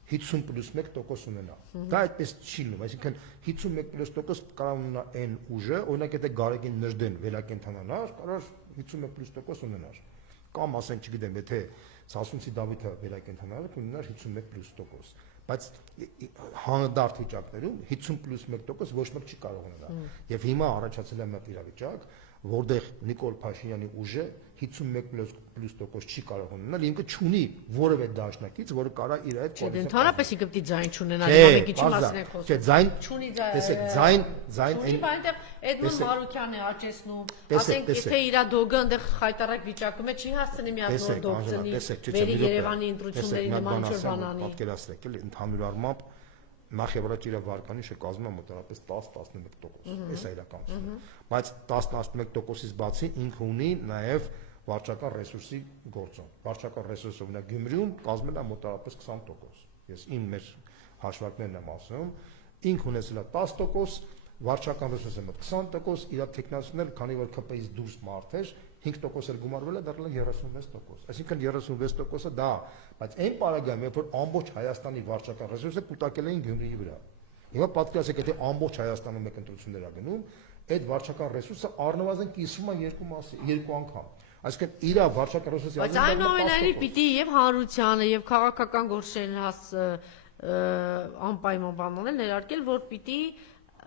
50+1% ունենա։ Դա այդպես չի լինում, այսինքն 51+1% կարող ունենա այն ուժը, օրինակ եթե Գարեգին Նժդեն վերակենդանանար, կարող 51+1% ունենար։ Կամ ասենք, չգիտեմ, եթե Սասունցի Դավիթը վերակենդանանար, կունենար 51+1%։ Բայց հանդարտ վիճակներում 50+1% ոչ մեկ չի կարող ունենալ։ Եվ հիմա առաջացել է մի իրավիճակ, որտեղ Նիկոլ Փաշինյանի ուժը 51+1% չի կարող ունենալ, ինքը չունի որևէ դաշնակից, որը կարող իր այդ կոալիցիա։ Ընդհանրապես ինքը պիտի ձայն չունենա, մենք ինչի մասին ենք խոսում։ Չէ, ձայն չունի տեսեք, ձայն չունի, այնտեղ Էդմոն Մարուկյանն է աճեցնում, ասենք եթե իր դոգը այնտեղ խայտարակ վիճակում է, չի հասցնի մի հատ նոր դոգ ծնի, վերի Երևանի ընտրությունների նման ինչ-որ բանանի։ Պատկերացրեք, էլի ընդհանուր առմամբ նախ եւ առաջ իր վարկանիշը կազմում է մոտավորապես 10-11%։ Այս է իրականությունը։ Բայց 10-11%-ից բացի ինքը ունի նաեւ վարչական ռեսուրսի գործոն։ Վարչական ռեսուրսը ունենա Գյումրիում կազմել է մոտավորապես 20%։ Ես իմ մեր հաշվարկներն եմ ասում, ինքը ունեցել է 10%, վարչական ռեսուրսը մոտ 20%, իր տեխնիկացիաները, քանի որ ԿՊԻ-ից դուրս մարդ էր, 5% էր գումարվել է, դարձել է 36%։ Այսինքն 36%-ը դա, բայց այն պարագայում, երբ որ ամբողջ Հայաստանի վարչական ռեսուրսը կուտակել էին Գյումրիի վրա։ Հիմա պատկերացրեք, եթե ամբողջ Հայաստանում մեկ ընտրություններ ա գնում, այդ վարչական ռեսուրսը առնվազն կիսվում է երկու անգամ։ Այսինքն իր վարչական ռեսուրսի բայց այնուամենայնիվ պիտի եւ հանրությանը եւ քաղաքական գործերն անպայման բանանել ներարկել, որ պիտի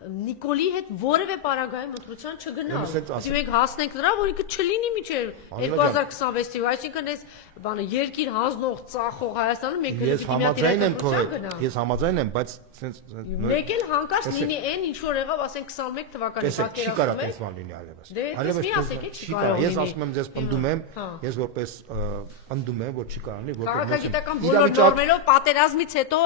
Նիկոլի հետ որևէ պարագայում ընտրության չգնա։ Իսկ մենք հասնենք նրա, որ ինքը չլինի միջև 2026 թվականի, այսինքն այս բանը երկիր հանձնող ծախող Հայաստանում մենք պիտի միատիրական Ես համաձայն եմ, բայց մեկ էլ հանկարծ լինի այն ինչ որ եղավ, ասենք 21 թվականի պատկերացնում։ Չի կարող այս բան լինի այլևս։ Մի ասեք, չի կարող լինի։ Ես ասում եմ, ձեզ պնդում եմ, ես որպես պնդում եմ, որ չի կարող լինի, որպես քաղաքագիտական բոլոր նորմերով պատերազմից հետո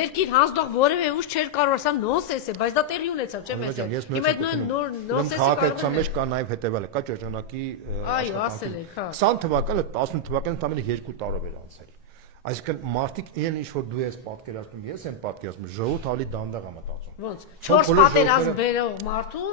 երկիր հանձնող որևէ ուժ չէր կարող, սա նոնսենս է, բայց դա տեղի ունեցավ, չէ՞ մեզ։ Հիմա այդ նոնսենսի քաղաքացիական մեջ կա նաև հետևյալը, կա ճոճանակի այո, ասել եք, հա։ 20 թվականը 18 թվականը ընդամենը 2 տարով էր անցել։ Այսինքն մարդիկ իրեն ինչ որ դու ես պատկերացնում, ես եմ պատկերացնում, ժողովուրդ ավելի դանդաղ է մտածում։ Ոնց 4 պատերազմ բերող մարդուն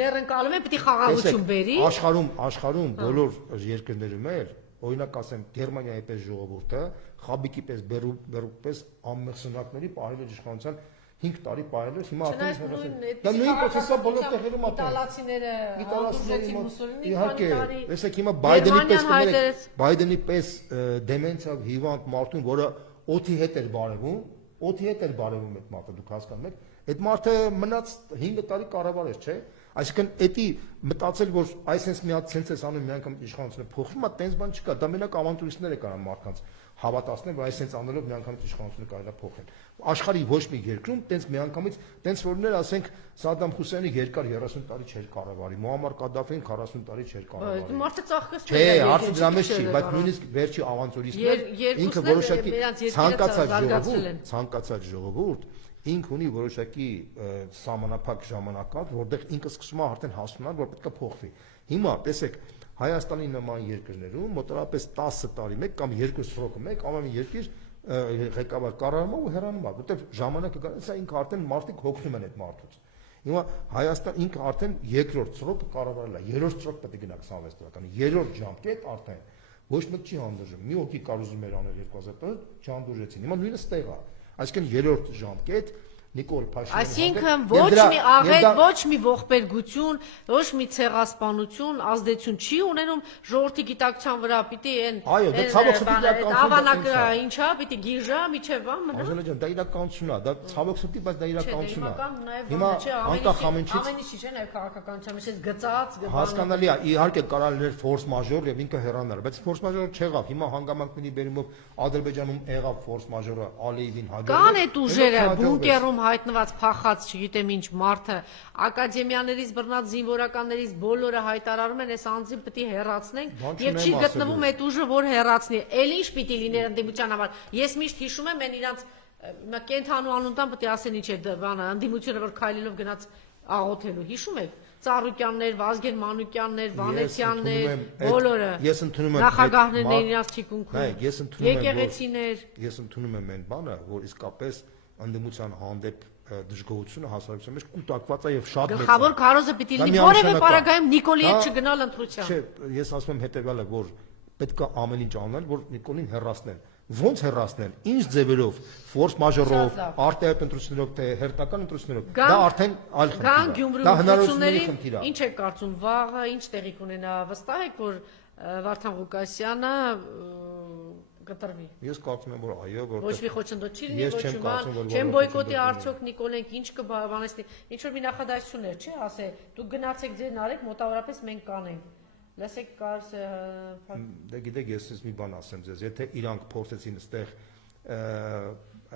դեռ ընկալում է պիտի խաղաղություն բերի։ Աշխարհում բոլոր երկրներում էլ, օրինակ ասեմ, Գերմանիայի պես ժողովուրդը, Խաբիկի պես Բերուկպես ամմերսնակների պահել էր իշխանության 5 տարի պահել էր, հիմա արդեն դա նույն պրոցեսը բոլոր տեղերում ա։ Իտալացիները Մուսոլինի իհարկե, տեսեք հիմա Բայդենի պես դեմենցիա հիվանդ մարդուն, որը օդի հետ էր բարևում այդ մարդը, դուք հասկանում եք, այդ մարդը մնաց 5 տարի կառավարեց, չէ՞։ Այսինքն էդի մտածել, որ այսպես մի հատ sense-ս անում մի անգամ իշխանությունը փոխվում է, տենց բան չկա, դա մենակ ավանտուրիստները կարան մարդկանց հավատացնել, որ այսպես անելով մի անգամից իշխանությունը կարելի է փոխել։ Աշխարհի ոչ մի երկրում տենց մի անգամից տենց որներ, ասենք Սադամ Հուսեյնը երկար 30 տարի չէր կառավարի, Մուամմար Կադաֆին 40 տարի չէր կառավարի։ Մարդը ծաղկեց։ Չէ, հարցը դրա մեջ չի, բայց նույնիսկ վերջի ավանտուրիստներ ինքը որոշակի ցանկացած ժողովուրդ ինքը ունի որոշակի սահմանափակ ժամանակակ, որտեղ ինքը սկսում է արդեն հասունանալ, որ պետք է փոխվի։ Հիմա տեսեք, Հայաստանի նման երկրներում մոտավորապես 10 տարի մեկ կամ 2 սրոկը մեկ ամեն երկիր ղեկավար կառավարում ու հեռանում է, որտեղ ժամանակը գալիս է ինքը արդեն մարդիկ հոգնում են այդ մարդուց։ Հիմա Հայաստան ինքը արդեն երկրորդ սրոկը կառավարել է, երրորդ սրոկ պետք է գնա 26 թվականի, երրորդ ժամկետ արդեն ոչ մեկ չի հանդուրժում։ Մի հոգի կարոզում էր անել 2000 տարի, չհանդուրժեցին։ Հիմա նույնը ստեղ է։ Այսինքն երրորդ ժամկետ Նիկոլ Փաշինյանի Այսինքն ոչ մի աղետ, ոչ մի ողբերգություն, ոչ մի ցեղասպանություն, ազդեցություն չի ունենում ժողովրդի գիտակցության վրա, պիտի ավանակը ինչա, պիտի գիժա, միջև մնա։ Արժանա ջան, դա իրականությունն է, դա ցավոք սրտի, բայց դա իրականությունն է։ Հիմա անկախ ամենից չէ նաև քաղաքականության մեջ գծած, հասկանալի է, իհարկե կարող էր ֆորս մաժոր եւ ինքը հեռանալ, բայց ֆորս մաժորը չեղավ։ Հիմա հանգամանքների բերումով Ադրբեջանում եղավ ֆորս մաժորը Ալիևին հաջողվեց։ Կան այդ ուժերը բունկերում հայտնված փախած, չգիտեմ ինչ մարդը, ակադեմիաներից բռնած զինվորականներից բոլորը հայտարարում են, այս անձին պետք է հեռացնենք եւ չի գտնվում այդ ուժը, որ հեռացնի։ Էլ ինչ պիտի լիներ ընդդիմության համար։ Ես միշտ հիշում եմ այն իրանց կենթանու անունտան պետք է ասեն ինչ է բանը, ընդդիմությունը որ քայլելով գնաց աղոթելու, հիշում եք։ Ծառուկյաններ, Վազգեն Մանուկյաններ, Վանեցյաններ, բոլորը նախագահներն են իրաց թիկունքում, եկեղեցիներ։ Ես ընդունում եմ այն բանը, որ իսկապես ընդդիմության հանդեպ դժգոհությունը հասարակության մեջ կուտակված է եւ շատ մեծ է։ Գլխավոր քարոզը պիտի լինի որևէ պարագայում Նիկոլի հետ չգնալ ընտրության։ Չէ, ես ասում եմ հետեւյալը, որ պետք է ամեն ինչ անել, որ Նիկոլին հեռացնեն։ Ոնց հեռացնել, ինչ ձևերով, ֆորս մաժորով, արտահայտ ընտրություններով, թե հերթական ընտրություններով, դա արդեն այլ խնդիր է։ Դա հնարավորությունների խնդիր է։ Ինչ է կարծում, վաղը ինչ տեղի կունենա, վստահ եք, որ Վարդան Ղուկասյանը կտրվի։ Ես կարծում եմ, որ այո, որտեղ ոչ մի խոչընդոտ չի լինի, ոչ մի բան, չեմ բոյկոտի արդյոք Նիկոլենք ինչ կբանեսնի, ինչ որ մի նախադասություններ, չէ, ասե, դուք գնացեք ձեր արեք, մոտավորապես մենք կանենք։ Լսեք կարս Դե գիտեք, ես մի բան ասեմ ձեզ, եթե իրանք փորձեցին այստեղ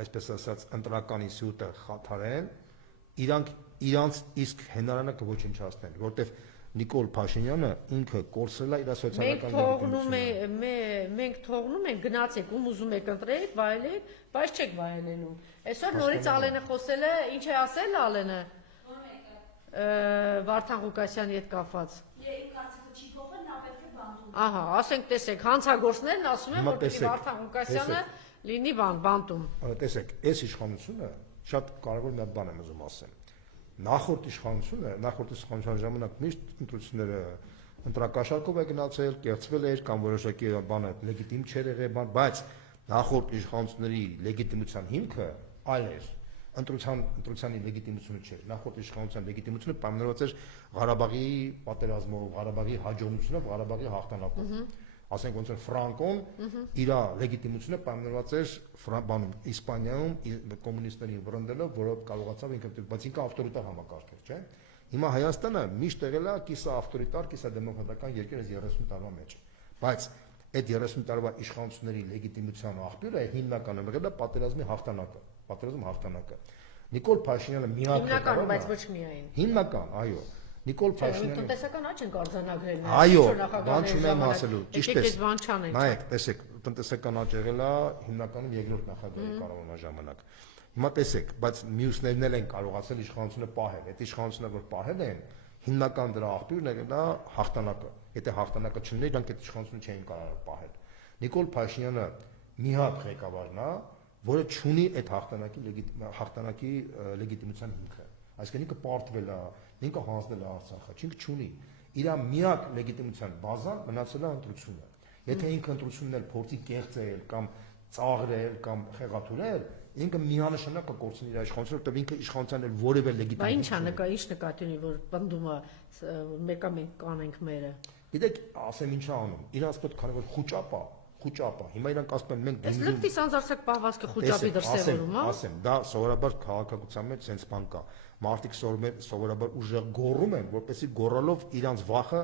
այսպես ասած ընտրական ինստիտուտը խաթարեն, իրանց իսկ հենարանը կոչնչացնեն, որտեղ Նիկոլ Փաշինյանը ինքը կորցրել է իր սոցիալական մենք թողնում ենք գնացեք ում ուզում եք ընտրեք, վայելեք, բայց չեք վայելելու։ Այսօր նորից Ալենը խոսել է, ինչ է ասել Ալենը Վարդան Ղուկասյանի հետ կապված։ Ահա, ասենք տեսեք, հանցագործներն ասում են, որ պիտի Վարդան Ղուկասյանը լինի բանտում։ Տեսեք, այս իշխանությունը շատ կարևոր մի հատ բան եմ ուզում ասեմ։ Նախորդ իշխանության ժամանակ միշտ ընտրությունները ընտրակաշառքով է գնացել, կեղծվել էր կամ որոշակի բանը լեգիտիմ չէր եղել, բայց նախորդ իշխանությունների լեգիտիմության հիմքը այլ էր։ Ընտրությանի լեգիտիմությունը չէր։ Նախորդ իշխանության լեգիտիմությունը պայմանավորված էր Ղարաբաղի պատերազմով, Ղարաբաղի հաջողությունով, Ղարաբաղի հաղթանակով։ Ասենք ոնց որ Ֆրանկոն իր լեգիտիմությունը պայմանավորված էր Իսպանիայում կոմունիստներին վրընդելով, որով կարողացավ ինքը, բայց ինքը ավտորիտար համակարգ էր, չէ՞։ Հիմա Հայաստանը միշտ եղել է կիսա ավտորիտար, կիսա դեմոկրատական երկիր 30 տարվա մեջ։ Բայց այդ 30 տարվա իշխանությունների լեգիտիմության աղբյուրը հիմնականում եղել է պատերազմի հաղթանակը։ Նիկոլ Փաշինյանը հիմնական, բայց ոչ միայն։ Հիմնական, այո։ Նիկոլ Փաշինյանը տնտեսական աճ են արձանագրել։ Այո, բան չունեմ ասելու, ճիշտ է։ Նայեք, տեսեք, տնտեսական աճ եղել է հիմնականում երկրորդ նախագահի կառավարման ժամանակ։ Հիմա տեսեք, բայց մյուսներն էլ են կարողացել իշխանությունը պահել։ Այդ իշխանությունը որ պահել են, հիմնական դրա աղբյուրն եղել է հաղթանակը։ Եթե հաղթանակը չլիներ, դրանք այդ իշխանությունը չէին կարող պահել։ Նիկոլ Փաշինյանը մի հատ ղեկավարն է, որը չունի այդ հաղթանակի լեգիտիմության հիմքը։ Այսինքն ինքը պարտվել է, ինքը հանձնել է Արցախը, ինքը չունի։ Իր միակ լեգիտիմության բազան մնացել է ընտրությունը։ Եթե ինքը ընտրությունն էլ փորձի կեղծել կամ ծաղրել կամ խեղաթուրել, ինքը միանշանակ կկորցնի իր իշխանությունը, որտեղ ինքը իշխանության էլ որևէ լեգիտիմություն չունի։ Ինչ նկատի ունի, որ պնդումը մեկը մենք կանենք մերը։ Գիտեք, ասեմ ինչա անում։ Իրանց պետք է որ խուճապա։ Հիմա իրանք ասում են մենք Այս լրտի սանձարցակ պահվածքը խուճապի դրսևորում, հա։ Ասեմ, դա սովորաբար քաղաքականության մեջ sense բան կա։ Մարդիկ սովորաբար ուժեղ գոռում են, որպեսզի գոռալով իրանց վախը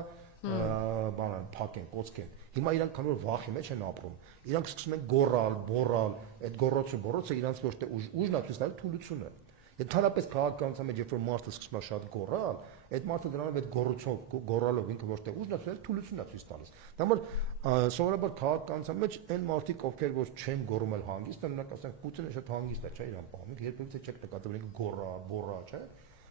բանը փակեն, կոծկեն։ Հիմա իրանք քան որ վախի մեջ են ապրում։ Իրանք սկսում են գոռալ, բոռալ, այդ գոռոցը իրանց ոչ թե ուժն է ցույց տալու թուլությունը։ Ընդհանրապես քաղաքականության մեջ երբ որ մարդը սկսում է շատ գոռալ, այդ մարդը դրանով այդ գոռալով ինքը ոչ թե ուժն է ցույց, թուլությունն է ցույց տալիս։ Դա որ սովորաբար քաղաքականության մեջ այն մարդիկ, ովքեր որ չեն գոռում էլ հանգիստ, նրանք ասեն Պուտինը շատ հանգիստ է, չէ՞ իրան պահում, երբևէ չեք նկատել ինքը գոռա, բոռա, չէ՞։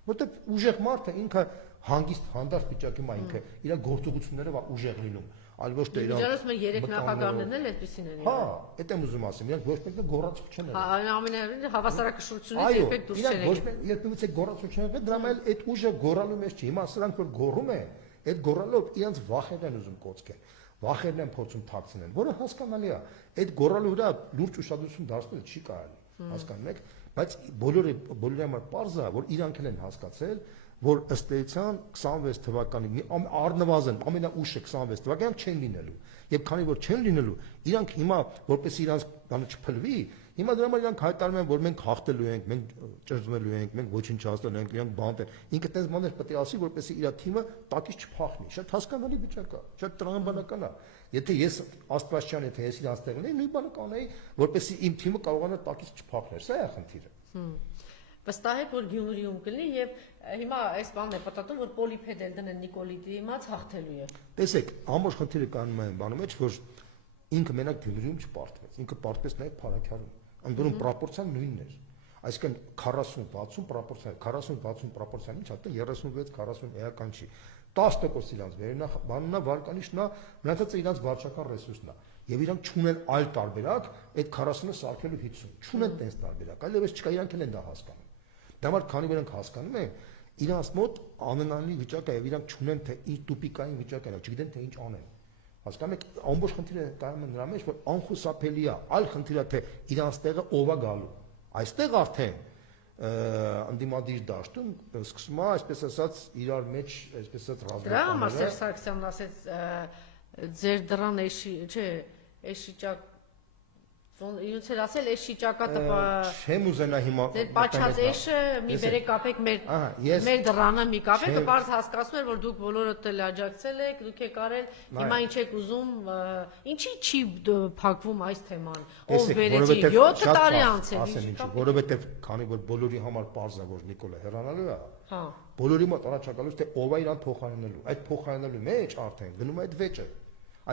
Որտեղ ուժեղ մարդը ինքը հանգիստ հանդարտ վիճակում է ինքը իր գործողություններով է ուժեղ լինում, այլ ոչ թե իրան։ Միջազգային մեր երեք նախագահներն էլ այդպեսին են։ Հա, այդ եմ ուզում ասեմ, իրանք ոչ մեկը գոռացող չեն եղել։ Հա, ամենահավասարակշռությունից երբեք դուրս չեն եկել։ Ոչ մեկ երբևէ գոռացող չեն եղել, դրա էլ այդ ուժը գոռալու մեջ չի։ Հիմա սրանք որ գոռում են, այդ գոռալով իրանք վախերն են ուզում կոծկեն։ Վախերն են փորձում թաքցնել, որը հասկանալի է։ Այդ գոռալու վրա լուրջ ուշադրություն դարձնել չի կարելի։ Հասկանում եք, բայց բոլորի համար պարզ է, որ իրանք են հասկացել, որ ըստ էության 26 թվականի առնվազն ամենաուշը 26 թվականը չեն լինելու, եւ քանի որ չեն լինելու, իրանք հիմա որպես իրանք բանը չփլվի, հիմա դրա համար իրանք հայտարարում են, որ մենք հաղթելու ենք, մենք ճրձվելու ենք, մենք ոչնչացնելու ենք, իրանք բանտ են։ Ինքը տես բաներ պետք է ասի, որպեսզի իր թիմը տակից չփախնի։ Շատ հասկանալի վիճակ է, շատ տրամաբանական է։ Եթե ես Աստվածյան, եթե ես իրանց տեղն էի, նույն բանը կանեի, որպեսզի իմ թիմը կարողանա տակից չփախներ։ Սա է խնդիրը։ Վստահ եք, որ Գյումրիում կլինի եւ հիմա այս բանն է պատտում, որ պոլիփեդ էլ դնեն Նիկոլի դիմաց հաղթելու է։ Տեսեք, ամբողջ խնդիրը կանում է այն բանում մեջ, որ ինքը մենակ Գյումրիում չպարտվեց, ինքը պարտվեց նաև Փարաքյարում, ընդ որում պրոպորցիան նույնն էր։ Այսինքն 40-60 պրոպորցիա, 40-60 պրոպորցիան ինչ է, 36-40 էական չի։ 10% իրանց վերնախ բաննա վարկանիշն է, մնացածը իրանց վարչական ռեսուրսն է։ Եվ իրանք չունեն այլ տարբերակ այդ 40-ը սարքելու 50։ Չունեն տես տարբերակ, այլևս չկա, իրանք են դա հասկանում։ Դա համար քանի որ իրանք հասկանում են, իրանց մոտ անանալի վիճակ է եւ իրանք չունեն թե ինչ տուպիկային վիճակ է, չգիտեն թե ինչ անեն։ Հասկանում եք, ամբողջ խնդիրը կայանում է նրա մեջ, որ անխուսափելի է, այլ խնդիրը թե իրանց տեղը ով է գալու։ Այստեղ արդեն անդիմադիր դաշտում սկսում է, այսպես ասած, իրար մեջ, այսպես ասած, ռազմական։ Դրա համար Սերժ Սարգսյանն ասեց ձեր դրան էշի, չէ, էշիճակ Յունց էր ասել էշ շիճակատը չեմ ուզենա հիմա դեր պաչած էշը մի բերեք կապեք մեր դռանը մի կապեք բարձ հասկացում էր որ դուք բոլորը էլ աջակցել եք դուք եք արել հիմա ինչ եք ուզում ինչի չի փակվում այս թեման ով վերեցի 7 տարի անցել որովհետև քանի որ բոլորի համար պարզ է որ Նիկոլը հեռանալու է հա բոլորի մոտ առաջակալուց թե ով է իրան փոխարինելու այդ փոխարինելու մեջ արդեն գնում է այդ վեճը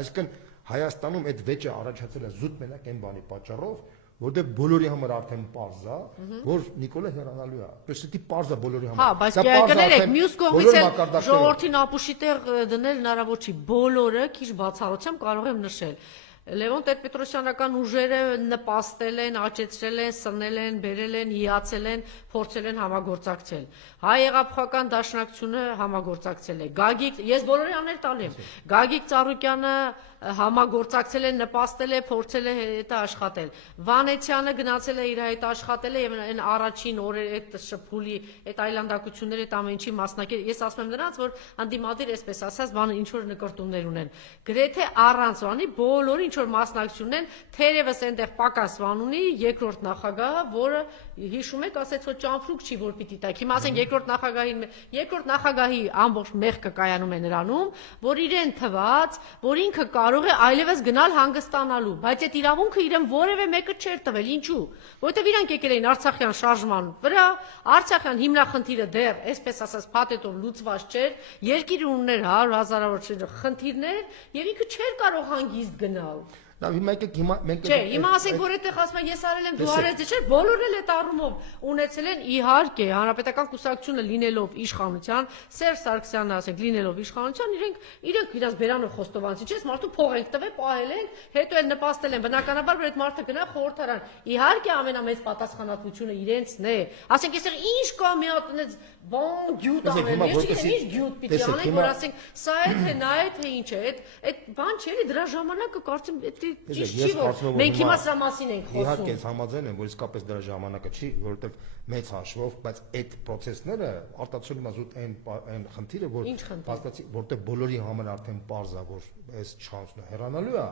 այսինքն Հայաստանում այդ վեճը առաջացել է զուտ մենակ այն բանի պատճառով, որտեղ բոլորի համար արդեն պարզ է, որ Նիկոլը հեռանալու է։ Պրոստի պարզ է բոլորի համար։ Հա, բայց կներեք, մյուս կողմից էլ ժողովրդին ապուշի տեղ դնել հնարավոր չի։ Բոլորը քիչ բացառությամբ կարող եմ նշել։ Լևոն Տեր-Պետրոսյանական ուժերը նպաստել են, աճեցրել են, սնել են, բերել են, հիացել են, փորձել են համագործակցել։ Հայ հեղափոխական դաշնակցությունը համագործակցել է։ Գագիկ, ես բոլորի աներ տալի եմ։ Գագիկ Ծառուկյանը համագործակցել է, նպաստել է, փորձել է հետ աշխատել։ Վանեցյանը գնացել է իր հետ աշխատել է եւ այն առաջին օրեր այդ շփուլի, այդ այլանդակությունների այդ ամեն ինչի մասնակից։ Ես ասում եմ նրանց, որ անդիմադիր այսպես ասած, բանը ինչ որ նկարտումներ ունեն։ Գրեթե առանց բանի բոլորը ինչ որ մասնակցություն են, թերևս այնտեղ պակաս բան ունի երկրորդ նախագահը, որը հիշում եք, ասեց որ ճամփրուկ չի որ պիտի տակ։ Հիմա ասենք երկրորդ նախագահի ամբողջ մեղքը կայանում է նրանում, որ իրեն թված, որ ինքը կարող է այլևս գնալ հանգստանալու, բայց այդ իրավունքը իրեն որևէ մեկը չէր տվել, ինչու՞։ Որովհետև իրանք եկել էին Արցախյան շարժման վրա, Արցախյան հիմնախնդիրը դեռ, այսպես ասած, փաթեթով լուծված չէր, երկիրը ուներ հազարավոր խնդիրներ, եւ ինքը չէր կարող հանգիստ գնալ։ Լավ, հիմա եկեք մենք Չէ, հիմա ասենք որ այդտեղ ասում են ես արել եմ, դու արել ես, չէ, բոլորն էլ այդ առումով ունեցել են իհարկե հանրապետական կուսակցությունը լինելով իշխանության, Սերժ Սարգսյանը ասենք լինելով իշխանության, իրենք իրաց բերանով խոստովանեցին, չէ՞, մարդու փող ենք տվել, պահել ենք, հետո էլ նպաստել են բնականաբար որ այդ մարդը գնա խորհրդարան։ Իհարկե ամենամեծ պատասխանատվությունը իրենցն է։ Ասենք այստեղ ինչ կա մի հատ այնպես բան գյուտ անել, ինչ գյուտ պիտի անենք, որ ասենք սա է թե նա է թե ինչ է, այդ բան չէ, դրա ժամանակը կարծեմ ճիշտ չի որ մենք հիմա սրա մասին ենք խոսում։ Իհարկե համաձայն եմ, որ իսկապես դրա ժամանակը չի, որովհետև մեծ հաշվով, բայց այդ process-ները արտացոլում է զուտ այն խնդիրը, որ փաստացի, որտեղ բոլորի համար արդեն պարզ է, որ այս չանսը հեռանալու է։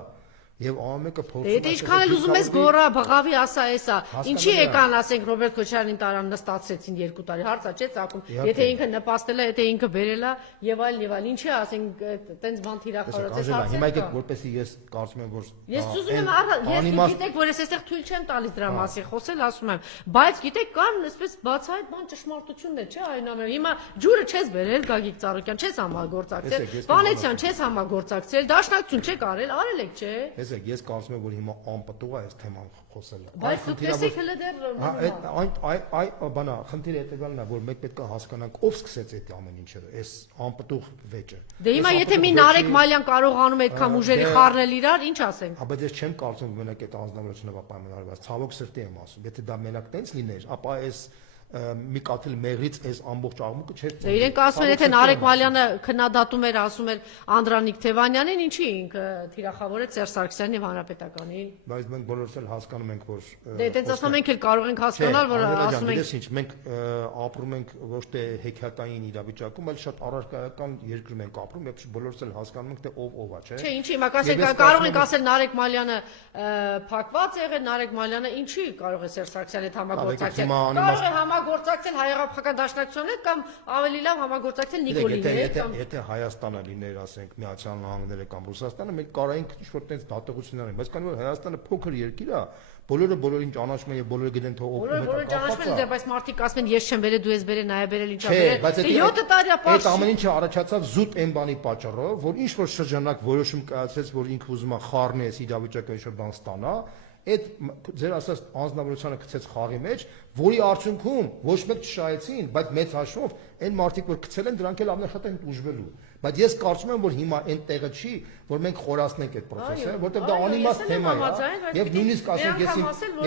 Եվ ամենը փոխվում է։ Դե ինչքան էլ ուզում ես գորա բղավի ասա էսա։ Ինչի եկան, ասենք Ռոբերտ Քոչարյանին տարան նստացրեցին 2 տարի, հարցա չէ ծագում։ Եթե ինքը նպաստել է, եթե ինքը բերել է եւ այլն, ինչի ասենք տենց բան թիրախավորեց հարցը։ Հիմա եկեք որպեսի ես կարծում եմ որ ես ուզում եմ ես գիտեք որ ես այստեղ թույլ չեմ տալիս դրա մասին խոսել, ասում եմ, բայց գիտեք կան այսպես բացահայտ բան ճշմարտությունն է, չէ՞ այն ամեն։ Հիմա ջուրը չես բերել Գագիկ Ծառուկյան, չես համագործակցել, Վանեցյան չես համագործակցել, դաշնակցություն չեք արել եք, չէ՞։ Ես կարծում եմ որ հիմա անպտուղ է այս թեման խոսելը։ Բայց դուք տեսեք հələ դեռ բանա խնդիրը հետեւյալն է որ մենք պետք է հասկանանք ով սկսեց այդ ամեն ինչը, այս անպտուղ վեճը։ Դե հիմա եթե մի Նարեկ Մալյան կարողանում է այդքան ուժերի խառնել իրար, ինչ ասենք։ Բայց ես չեմ կարծում մենակ այդ անձնավորությունը պայմանավորված, ցավոք սրտի եմ ասում, եթե դա մենակ տենց լիներ, ապա այս մի կաթիլ մեղրից այս ամբողջ աղմուկը չէր։ Իրենք ասում են, եթե Նարեկ Մալյանը քննադատում էր, ասում էր Անդրանիկ Թևանյանին, ինչի ինքը թիրախավորեց Սերժ Սարգսյանին եւ Հանրապետականին։ Բայց մենք բոլորս էլ հասկանում ենք, որ Դե այդպես ասում մենք էլ կարող ենք հասկանալ, որ ասում ենք ինչ մենք ապրում ենք ոչ թե հեքիաթային իրավիճակում, այլ շատ առարկայական երկրում ենք ապրում եւ բոլորս էլ հասկանում ենք թե ով է, չէ՞։ Չէ, ինչի, ասենք կարող ենք ասել Նարեկ Մալյանը փակված եղել, Նարեկ Մալյանը ինչի կարող է Սերժ Սարգսյանի հետ համագործակցել։ Կարող է համագործակցել Հայ-Առափական Դաշնակցության հետ կամ ավելի լավ համագործակցել Նիկոլինի հետ կամ եթե Հայաստանը լիներ, ասենք Միացյալ Նահանգները կամ Ռուսաստանը, մենք կարայինք ինչ-որ տենց դատողություն անել, բայց քանի որ Հայաստանը փոքր երկիր է, բոլորին ճանաչում են եւ բոլորը գիտեն թե ով ում է ճանաչում են, բայց մարդիկ ասում են ես չեմ բերել, դու ես բերել, նա է բերել, ինչա բերել։ Դե 7 տարի է պարզ։ Այդ ամեն ինչը առաջացավ զուտ այն բանի պատճառով, որ ինչ որ շրջանակ որոշում կայացրեց, որ ինքը ուզում է խառնի այս իրավիճակը ինչ որ բան ստանա, այդ ձեր ասած անձնավորությունը գցեց խաղի մեջ, որի արդյունքում ոչ մեկ չշահեցին, բայց մեծ հաշվով այն մարդիկ, որ գցել են, դրանք էլ ամենաշատը են ուժվելու։ Բայց ես կարծում եմ, որ հիմա այն տեղը չի, որ մենք խորացնենք այդ process-ը, որտեղ դա անիմաստ թեմա է, եւ նույնիսկ ասենք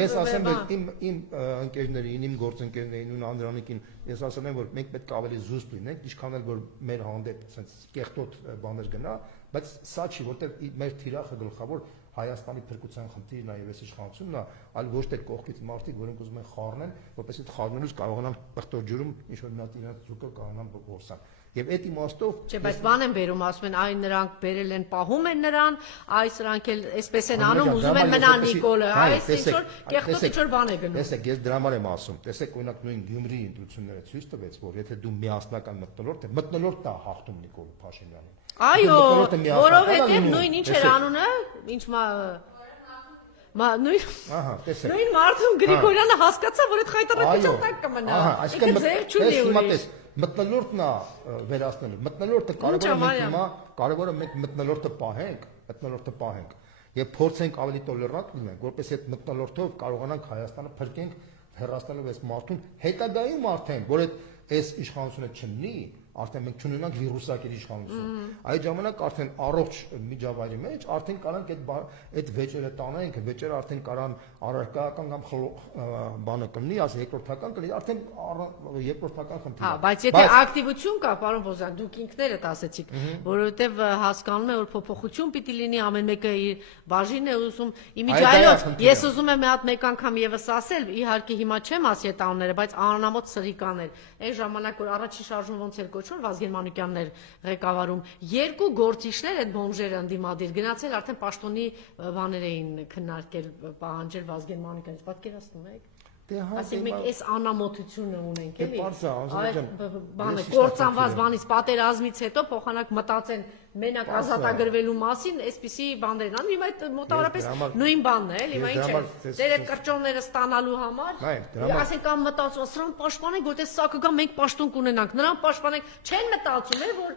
ես ասեմ իմ ընկերներին, իմ գործընկերներին ու Անդրանիկին, ես ասում եմ, որ մենք պետք է ավելի զուսպ լինենք, ինչքան էլ որ մեր հանդեպ sense կեղտոտ բաներ գնա, բայց սա չի, որտեղ մեր թիրախը գլխավոր Հայաստանի փրկության խնդիրն է եւ այս իշխանությունն է, այլ ոչ թե կողքից մարդիկ, որոնք ուզում են խառնեն, որպես այդ խառնելուց կարողանան պղտոր ջուրում ինչ որ մնաց իրաց ձուկը կարողանան գործան։ Եվ այդ իմաստով Չէ, բայց բան են բերում, ասում են, այ նրանք բերել են, պահում են նրան, այ սրանք էլ այսպես են անում, ուզում են մնան Նիկոլը, այս ինչ որ կեղտոտ ինչ որ բան է գնում։ Տեսեք, ես դրա համար եմ ասում, տեսեք օրինակ նույն Գյումրիի ընտրությունները ցույց տվեց, որ եթե դու միասնական մթնոլորտ է հաղթում Նիկոլ Փաշինյանին։ Այո, որովհետև նույն ինչ էր անունը, ինչ նույն Մարտուն Գրիգորյանը հասկացա, որ այդ խայտարակության տակ կմնա։ Այսինքն ձև չունի ուրիշ։ Մթնոլորտն է վերացնելու։ Մթնոլորտը կարևորը մենք մթնոլորտը պահենք եւ փորձենք ավելի տոլերանտ լինենք, որպես այդ մթնոլորտով կարողանանք Հայաստանը փրկենք հեռացնելով այս մարդուն հետագայում արդեն, որ այս իշխանությունը չլինի, արդեն մենք չունենանք վիրուսակերի իշխանություն։ Այդ ժամանակ արդեն առողջ միջավայրի մեջ արդեն կարանք այդ վեճերը տանենք, վեճերը արդեն կարան առարկայական կամ բանը կլինի, ասես երկրորդական կլինի, արդեն երկրորդական խնդիր։ Հա, բայց եթե ակտիվություն կա, պարոն Բոզյան, դուք ինքներդ ասեցիք, որովհետև հասկանում եմ, որ փոփոխություն պիտի լինի, ամեն մեկը իր բաժինն է ուզում, իմիջայլով, ես ուզում եմ մեկ անգամ եւս ասել, իհարկե հիմա չեմ ասի այդ անունները, բայց անանամոթ սրիկաներ, այն ժամանակ որ առաջի շարժում ոնց էր կոչվում, Վազգեն Մանուկյանն էր ղեկավարում, երկու գործիչներ այդ բոմժերը ընդդիմադիր գնացել արդեն պաշտոնի բաներ էին քննարկել, պահանջել Վազգեն Մանուկյանից, պատկերացնում եք։ Ասենք մենք այս անամոթությունը ունենք, էլի։ Բանը կործանված բանից պատերազմից հետո փոխանակ մտածեն մենակ ազատագրվելու մասին, այսպիսի բաներ են անում, հիմա այդ մոտավորապես նույն բանն է, էլի, հիմա ինչ է, դեր այդ կրճոնները ստանալու համար, ասենք կամ մտածում, սրանք պաշտպանենք, որտեղ սա կգա, մենք պաշտոն կունենանք, նրանք պաշտպանենք, չեն մտածում, որ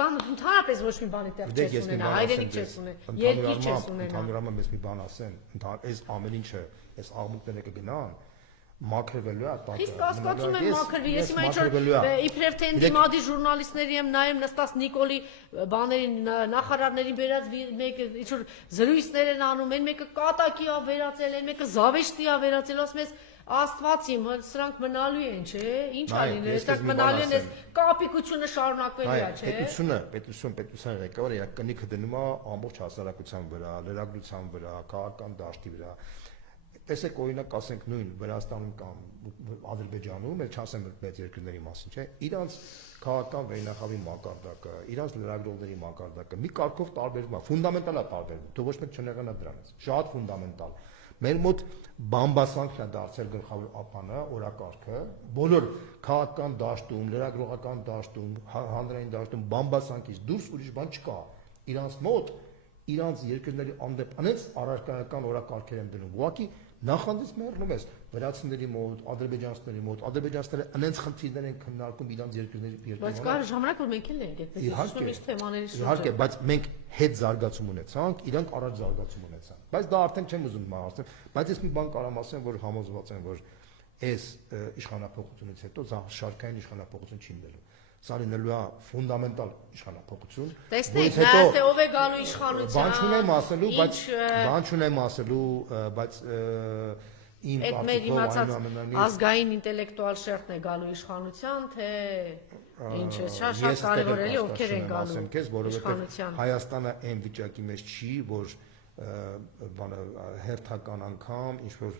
ընդհանրապես ոչ մի բանի տեղ չես ունենա, հայրենիք չես ունենա, երկիր չես ունենա։ Ընդհանրապես մեզ մի բան ասեմ, այս ամեն ինչը, այս աղմուկները կգնան, մաքրվելու է տակը։ Իսկ կասկածում եմ մաքրվի, ես հիմա ինչ-որ իբրև թե ընդդիմադիր ժուրնալիստների եմ նայում նստած Նիկոլի բաներին, նախարարներին բերած մեկը ինչ-որ զրույցներ են անում, այն մեկը կատակի ա վերածել, այն մեկը զավեշտի ա վերածել, ասում ես Աստված իմ, սրանք մնալու են, չէ՞, ինչ ա լինել, սրանք մնալու են, այս կապիկությունը շարունակվելու է, չէ՞։ Պետության ղեկավարը իր կնիքը դնում է ամբողջ հասարակության վրա, լրագրության վրա, քաղաքական դաշտի վրա։ Տեսեք օրինակ ասենք նույն Վրաստանում կամ Ադրբեջանում, էլ չասեմ մեծ երկրների մասին, չէ՞, իրանց քաղաքական վերնախավի մակարդակը, իրանց լրագրողների մակարդակը մի կարգով տարբերվում է, ֆունդամենտալ է տարբերվում, դու ոչ մեկ չնեղանա դրանից, շատ ֆունդամենտալ։ Մեր մոտ բամբասանքն է դարձել գլխավոր ապանը, օրակարգը, բոլոր քաղաքական դաշտում, լրագրողական դաշտում, հանրային դաշտում բամբասանքից դուրս ուրիշ բան չկա։ Իրանց մոտ իրանց երկրների անդեպ անեց առարկայական օրակարգեր են դնում։ Ուղղակի նախանձից մեռնում ես վրացիների մոտ, ադրբեջանցիների մոտ, ադրբեջանցիները անենց խնդիրներ են քննարկում իրանց երկրների Բայց կար ժամանակ որ մենք էլ ենք այդպես միշտ թեմաների շուրջ։ Իհարկե, բայց մենք հետ զարգացում ունեցանք, իրանք առաջ զարգացում ունեցան։ Բայց դա արդեն չեմ ուզում ասեմ, բայց ես մի բան կարամ ասեմ, որ համոզված եմ, որ այս իշխանապողությունից հետո շարքային իշխանապողություն չի լինելու։ Սա լինելու է ֆունդամենտալ իշխանապողություն։ Տեսնեք, նայած թե ով է գալու իշխանության։ Բան չունեմ ասելու, բայց Այդ մեր իմացած ազգային ինտելեկտուալ շերտն է գալու իշխանության, թե ինչ է, շատ կարևոր էլի ովքեր են գալու իշխանության։ Հայաստանը այն վիճակի մեջ չի, որ հերթական անգամ ինչ որ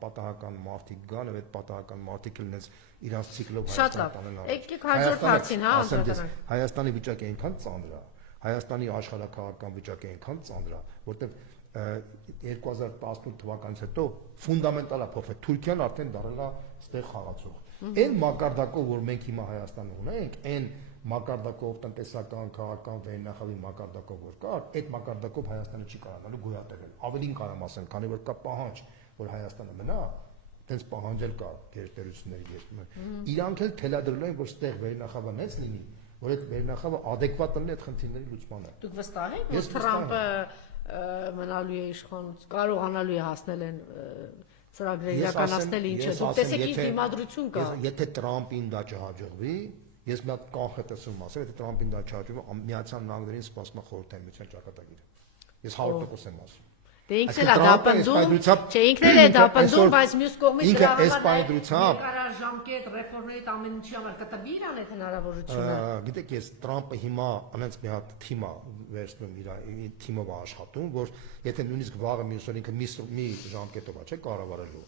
պատահական մարդիկ գան, եւ այդ պատահական մարդիկ լինեն իրանց ցիկլով Հայաստան տանեն։ Եկեք հաջորդ հարցին, հա, անդրադառնանք։ Հայաստանի վիճակը այնքան ծանր է, Հայաստանի աշխարհակաղակական վիճակը այնքան ծանր է, որտեղ 2018 թվականից հետո ֆունդամենտալ է փոխվել։ Թուրքիան արդեն դառել է ստեղ խաղացող։ Այն մակարդակով, որ մենք հիմա Հայաստանը ունենք, այն մակարդակով տնտեսական, քաղաքական վերնախավի մակարդակով որ կար, այդ մակարդակով Հայաստանը չի կարողանալու գոյատևել։ Ավելին կարամ ասեմ, քանի որ կա պահանջ, որ Հայաստանը մնա, այդպես պահանջել կա գերտերությունների երկրում։ Իրանք էլ թելադրել են, որ ստեղ վերնախավը մեծ լինի, որ այդ վերնախավը adekvat լինի այդ խնդիրների լուծմանը։ Դուք վստահ եք, որ Թրամփը մնալու է իշխանություն, կարողանալու է հասնել են ծրագրեր իրականացնել ինչը։ Դուք տեսեք ինչ դիմադրություն կա։ Եթե Թրամփին դա չհաջողվի, ես մի հատ կանխետեսում ասեմ, եթե Թրամփին դա չհաջողվի, Միացյալ Նահանգներին սպասում է խորհրդային միության ճակատագիրը։ Ես 100% եմ ասում։ Դե ինքն էլ է դա պնդում, չէ, ինքն էլ է դա պնդում, բայց մյուս կողմից դրա համար ժամկետ ռեֆորմների ամեն ինչի համար կտրվի իրան այդ հնարավորությունը։ Գիտեք, ես Թրամփը հիմա անց մի հատ թիմ է վերցնում իր թիմով աշխատում, որ եթե նույնիսկ վաղը մյուսը ինքը մի ժամկետով է, չէ, կառավարելու։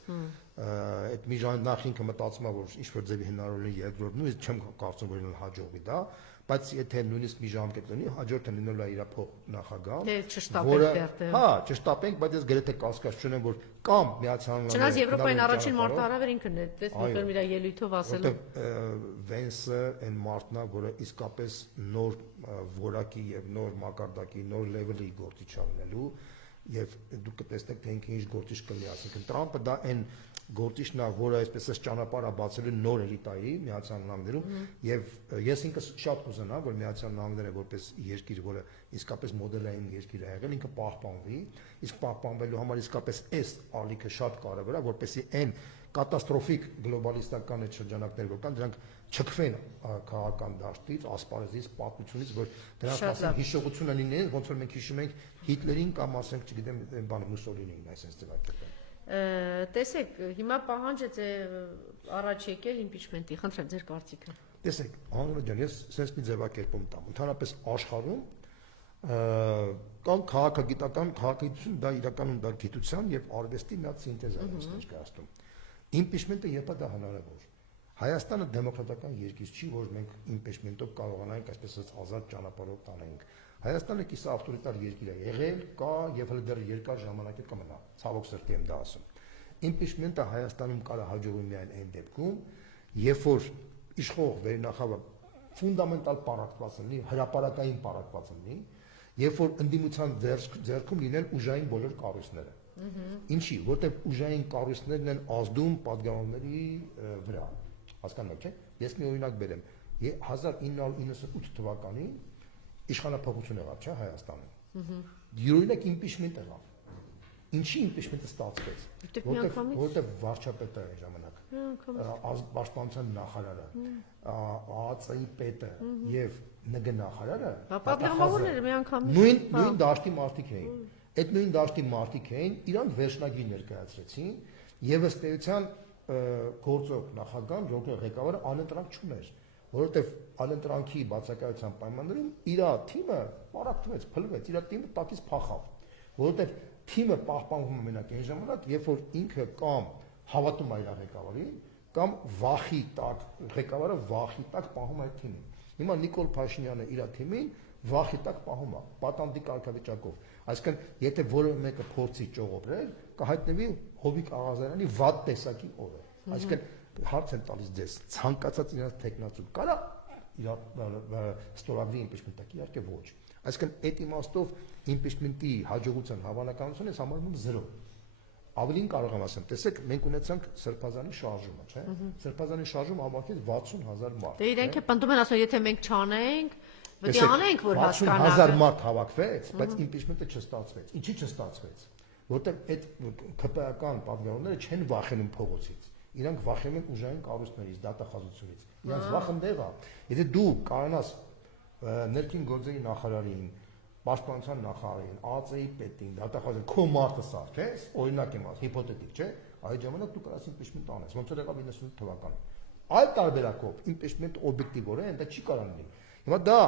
Այդ մի ժամ նախ ինքը մտածում է, որ ինչ-որ ձևի հնարավոր է երկրորդ, նույնիսկ չեմ կարծում, որ հաջողվի դա, բայց եթե նույնիսկ մի ժամկետ լինի, հաջորդը լինելու է իր փոխ նախագահ, հա, չշտապենք, բայց ես գրեթե կասկած չունեմ, որ կամ Միացյալ Նահանգները Չնայած Եվրոպային առաջին մարտահրավեր ինքն է, տեսնում եմ իր ելույթով ասել։ Վենսը այն մարտն է, որը իսկապես նոր որակի եւ նոր մակարդակի, նոր լեվելի գործիչ անելու եւ դուք կտեսնեք թե ինքը ինչ գործիչ կլինի, ասենք Թրամփը դա այն գործիչն է, որը այսպես է ճանապարհ է բացելու նոր էլիտայի Միացյալ Նահանգներում եւ ես ինքս շատ կուզենա, որ Միացյալ Նահանգները որպես երկիր, որը իսկապես մոդելային երկիր է եղել, ինքը պահպանվի, իսկ պահպանվելու համար իսկապես այս ալիքը շատ կարեւոր է, որպեսզի այն կատաստրոֆիկ գլոբալիստական այդ շրջանակներ որ կան, դրանք չքվեն քաղաքական դաշտից, ասպարեզից, պատմությունից, որ դրանց մասին հիշողությունը լինի, ոնց որ մենք հիշում ենք Հիտլերին կամ ասենք, չգիտեմ, բան Մուսոլինին, այսպես ձևակերպել։ Տեսեք, հիմա պահանջ է առաջ եկել իմպիչմենտի, խնդրեմ ձեր կարծիքը։ Տեսեք, Անդրեյ ջան, ես sense մի ձևակերպում տամ։ Ընդհանրապես աշխարհում կամ քաղաքագիտություն դա իրականում դա գիտության եւ արվեստի մի հատ սինտեզ է ներկայացնում։ Իմպիչմենտը երբ է դա հնարավոր։ Հայաստանը դեմոկրատական երկիր չի, որ մենք իմպիչմենտով կարողանանք այսպես ազատ ճանապարհով տանենք։ Հայաստանը կիսա ավտորիտար երկիր է եղել, կա եւ հələ դեռ երկար ժամանակ է կմնա։ Ցավոք սրտի եմ դա ասում։ Իմպիչմենտը Հայաստանում կարող հաջողվի միայն այն դեպքում, երբ որ իշխող վերնախավը ֆունդամենտալ պարակված լինի, հրապարակային պարակված լինի, երբ որ ընդդիմության ձեռքում լինեն ուժային բոլոր կառույցները։ Ինչի, որտեղ ուժային կառույցներն են ազդում падգամավորների վրա։ Հասկանու՞մ եք, չէ՞։ Ես մի օրինակ բերեմ։ 1998 թվականին իշխանապահություն եղավ, չէ՞, Հայաստանում։ Յուրօրինակ իմպիչմենտ եղավ։ Ինչի իմպիչմենտը ստացվեց։ Որտեղ վարչապետը այն ժամանակ, պաշտպանության նախարարը, ԱԱԾ-ի պետը եւ ՆԳ նախարարը պատգամավորները միանգամից նույն դաշտի մարդիկ էին։ Այդ նույն դաշտի մարդիկ էին, իրանք վերջնագիր ներկայացրեցին եւ ըստ էության գործող նախագահան, ղեկավարը անընտրանք չուներ, որովհետեւ անընտրանքի բացակայության պայմաններում իր թիմը պարակտվեց, փլվեց, իր թիմը տակից փախավ, որովհետեւ թիմը պահպանվում է մենակ այն ժամանակ, երբ որ ինքը կամ հավատում է իր ղեկավարին, կամ վախի տակ, ղեկավարը վախի տակ պահում է այդ թիմին։ Հիմա Նիկոլ Փաշինյանը իր թիմին վախի տակ պահում է, պատանդի կարգավիճակով։ Այսինքն, եթե որևէ մեկը փորձի ճողոպրել, կհայտնվի Հովիկ Աղազարյանի վատ տեսակի օրը։ Այսինքն, հարց եմ տալիս ձեզ, ցանկացած իրաց տեխնացու կարա ստորագրի իմպիչմենտը, իհարկե ոչ։ Այսինքն, այդ իմաստով իմպիչմենտի հաջողության հավանականությունը ես համարում եմ 0։ Ավելին կարող եմ ասեմ, տեսեք, մենք ունեցանք Սրբազանի շարժումը, չէ՞։ Սրբազանի շարժումը հավաքեց 60,000 մարդ։ Դե իրենք է պնդում են, ասում, եթե մենք չանենք, պետք է անենք, որ հասկանանք։ 60,000 մարդ հավաքվեց, բայց իմպիչմենտը չստացվեց։ Ինչի չստացվեց։ Որտեղ այդ ԿՊ-ական պատգամավորները չեն վախենում փողոցից։ Իրանք վախենում են ուժային կառույցներից, դատախազությունից։ Իրանք վախը դեղ է։ Եթե դու կարողանաս ներքին գործերի նախարարին, պաշտպանության նախարարին, ԱԱԾ-ի պետին, դատախազին քո մարդը սարքես, օրինակ եմ ասում, հիպոթետիկ, չէ՞, այդ ժամանակ դու կարաս impeachment անես, ոնց որ եղավ 98 թվականին։ Այլ տարբերակով impeachment օբյեկտիվ է, դա չի կարող լինի։ Հիմա դա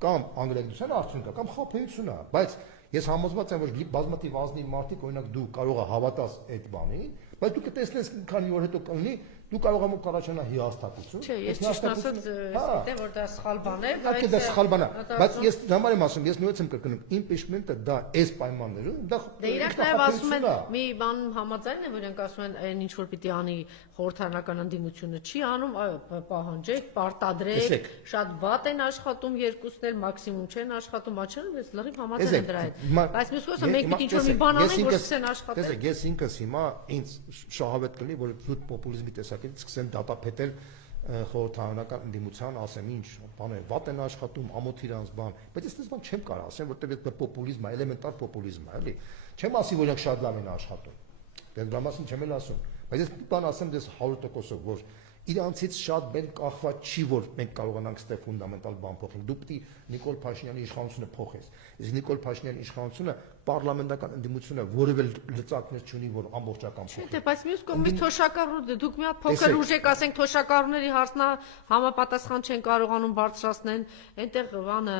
կամ անգլիացիական արդյունք է, կամ խափեություն է, բայց ես համոզված եմ, որ բազմաթիվ ազնիվ մարդիկ, օրինակ դու կարող ես հավատաս այդ բանին, բայց դու կտեսնես քանի օր հետո կլինի, դու կարող ես կառաջանա հիասթափություն։ Չէ, ես ճիշտ ասած գիտեմ, որ դա սխալ բան է, բայց դա սխալ բան է, բայց ես համար եմ ասում, ես նույնպես եմ կրկնում, impeachment-ը դա այս պայմաններում, դա դե իրենք նաև ասում են, մի բան համաձայն են, որ իրենք ասում են, այն ինչ որ պիտի անի խորհրդարանական ընդդիմությունը չի անում, այո, պահանջեք, պարտադրեք, շատ վատ են աշխատում երկուսն էլ, մաքսիմում չեն աշխատում, աչքերով ես լրիվ համաձայն եմ դրա հետ։ Բայց մյուս կողմից մենք պիտի ինչ-որ մի բան անենք, որ սկսեն աշխատել։ Տեսեք, ես ինքս հիմա ինձ շահավետ կլինի, որ զուտ պոպուլիզմի տեսակետից սկսեն դատապետել խորհրդարանական ընդդիմության, ասեմ ինչ, բաներ, վատ են աշխատում, ամոթ իրանց բան, բայց ես դες բան չեմ կարող ասեմ, որտեղ դա պոպուլիզմ է, էլեմենտար պոպուլիզմ է, էլի։ Չեմ ասի, որ իրանք շատ լավ են աշխատում։ Դրա մասին չեմ էլ ասում, բայց ես բան ասեմ դες 100%-ով, որ իրանցից շատ բան կախված չի, որ մենք կարողանանք ստեղ ֆունդամենտալ բան փոխել։ Դու պիտի Նիկոլ Փաշինյանի իշխանությունը փոխես։ Իսկ Նիկոլ Փաշինյանի իշխանությունը պարլամենտական ընդդիմությունը որևէ լծակներ չունի, որ ամբողջական փոխի։ Չէ, բայց մյուս կողմից թոշակառու դուք մի հատ փոքր ուժ եք, ասենք թոշակառուների հարցնա համապատասխան չեն կարողանում բարձրացնել, այնտեղ բանը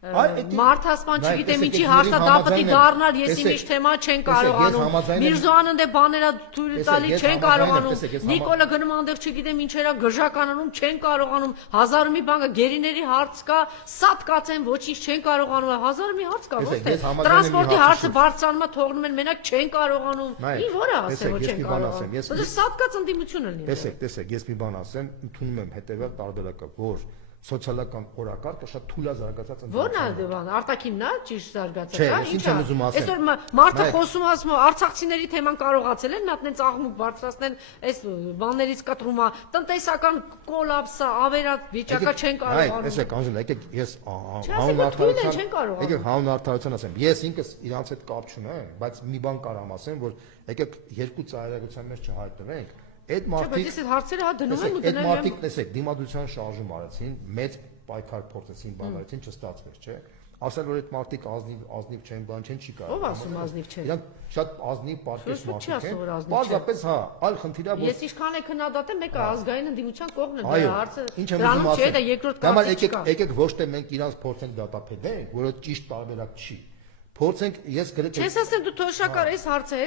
Մարդասման չգիտեմ ինչի հարցա դա պետք է դառնար, ես իմիջ թեմա չեն կարողանում։ Միրզոյանը դե բաները թույլ տալի չեն կարողանում։ Նիկոլը գնում այնտեղ չգիտեմ ինչերա գժականանում չեն կարողանում։ Հազար ու մի բան կա, գերիների հարց կա, սատ կացեն ոչինչ չեն կարողանում։ Հազար ու մի հարց կա, ո՞ց է։ Տրանսպորտի հարցը բարձրանում է, թողնում են մենակ չեն կարողանում։ Ինչ որ է ասել որ չեն կարողանում։ Դա սատ կաց ընդդիմություն է լինում։ Տեսեք, ես մի բան ասեմ, ընդունում եմ հետևյալ տարբերակը, որ սոցիալական օրակարգը շատ թույլ է զարգացած ընդդիմություն։ Ո՞րն է դեպան, արտաքինն է ճիշտ զարգացած, չէ, ինչ եմ ուզում ասել։ Այսօր մարդը խոսում ասում արցախցիների թեման կարողացել են, մի հատ նենց աղմուկ բարձրացնեն, այս բաներից կտրում է, տնտեսական կոլապս է, ավերած վիճակը չեն կարողանում։ Տեսեք, Անժելա, եկեք ես հանուն արդարության ասեմ։ Ես ինքս իրանց հետ կապ չունեմ, բայց մի բան կարամ ասեմ, որ եկեք երկու ծայրագության մեջ չհայտնվենք։ Այդ մարդիկ հարցերը հա դնում են ու դնել են։ Այդ մարդիկ տեսեք, դիմադրության շարժում արեցին, մեծ պայքար փորձեցին բան արեցին, չստացվեց, չէ։ Ասել որ այդ մարդիկ ազնիվ չեն, բան չեն, չի կարող։ Ո՞վ ասում ազնիվ չեն։ Իրանք շատ ազնիվ պարտեզ մարդիկ են։ Պարզապես հա, այլ խնդիրը որ ես ինչքան է քննադատեմ, մեկը ազգային ընդդիմության կողմն է, դա հարցը։ Ինչ եմ ուզում ասել։ Դա երկրորդ կարծիք չկա։ Եկեք ոչ թե մենք իրանց փորձենք դատապետենք, որը ճիշտ տարբերակ չի։ Փորձենք ես գրեթե Չես ասեմ դու թոշակար այս հարցը,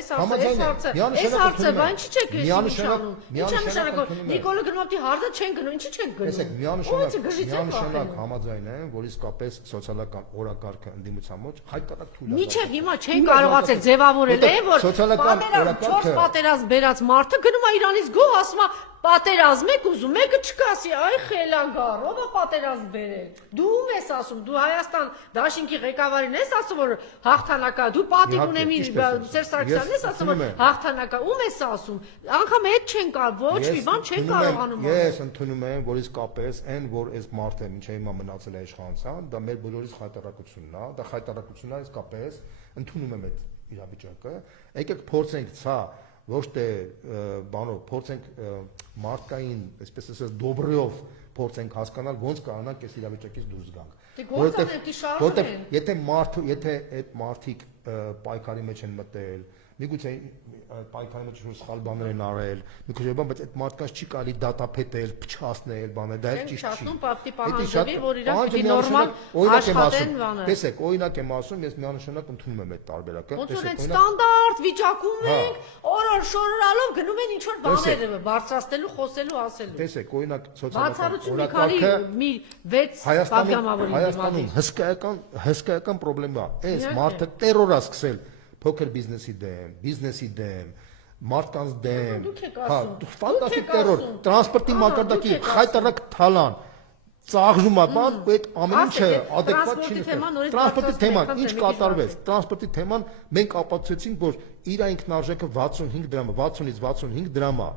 բան չի չեք նշանում։ Ինչ նշանակով Նիկոլը գնում է հարցը չեն գնում, ինչի չեն գնում։ Տեսեք, միանշանակ համաձայն եմ, որ իսկապես սոցիալական օրակարգը ընդդիմության մեջ հայտարարակ թույլ է։ Միջև հիմա չեն կարողացել ձևավորել, որ սոցիալական օրակարգը պատերազմ բերած մարդը գնում է Իրանից գող ասում է պատերազմ եք ուզում, մեկը չկասի, այ խելագար, ով է պատերազմ բերել։ Դու ում ես ասում, դու Հայաստան դաշինքի ղեկավարին ես ասում, որ հաղթանակա, դու պատիվ ունեմ Սերժ Սարգսյանն ես ասում, որ հաղթանակա, ում ես ասում։ Անգամ հետ չեն կարող, ոչ մի բան չեն կարողանում։ Ես ընդունում եմ, որ իսկապես այն, որ այս մարդը մինչև հիմա մնացել է իշխանության, դա մեր բոլորիս խայտարակությունն է, դա խայտարակությունն է իսկապես, ընդունում եմ այդ իրավիճակը։ Եկեք փորձենք ցա ոչ թե բանով փորձենք մարդկային, այսպես ասած, դոբրեով փորձենք հասկանալ ոնց կարողանանք այս իրավիճակից դուրս գանք։ Որովհետև եթե այդ մարդիկ պայքարի մեջ են մտել, միգուցե պայքարի մեջ սխալ բաներ են արել, միգուցե բան, բայց այդ մարդկանց չի կարելի դատապետել, փչացնել, բաներ, դա էլ ճիշտ չի։ Պահանջები, որ իրանք պիտի նորմալ աշխատեն բանը։ Տեսեք, օրինակ եմ ասում, ես միանշանակ ընդունում եմ այդ տարբերակը։ Ոնց որ ստանդարտ վիճակում ենք, օրոր շորորալով գնում են ինչ որ բաներ բարձրացնելու, խոսելու, ասելու։ Տեսեք, օրինակ սոցիալական օրակարգը մի 6 պատգամավորի Հայաստանում հսկայական խնդրեմ է։ Այս մարդը տերոր է սկսել փոքր բիզնեսի դեմ, մարդկանց դեմ, հա, ֆանտաստիկ տերոր, տրանսպորտի մակարդակի խայտարակ թալան, ծաղրում է բան, այդ ամեն ինչը adekvat չի նշել։ Տրանսպորտի թեման ինչ կատարվեց։ Տրանսպորտի թեման մենք ապացուցեցինք, որ իր ինքնարժեքը 65 դրամ է, 60-ից 65 դրամ է։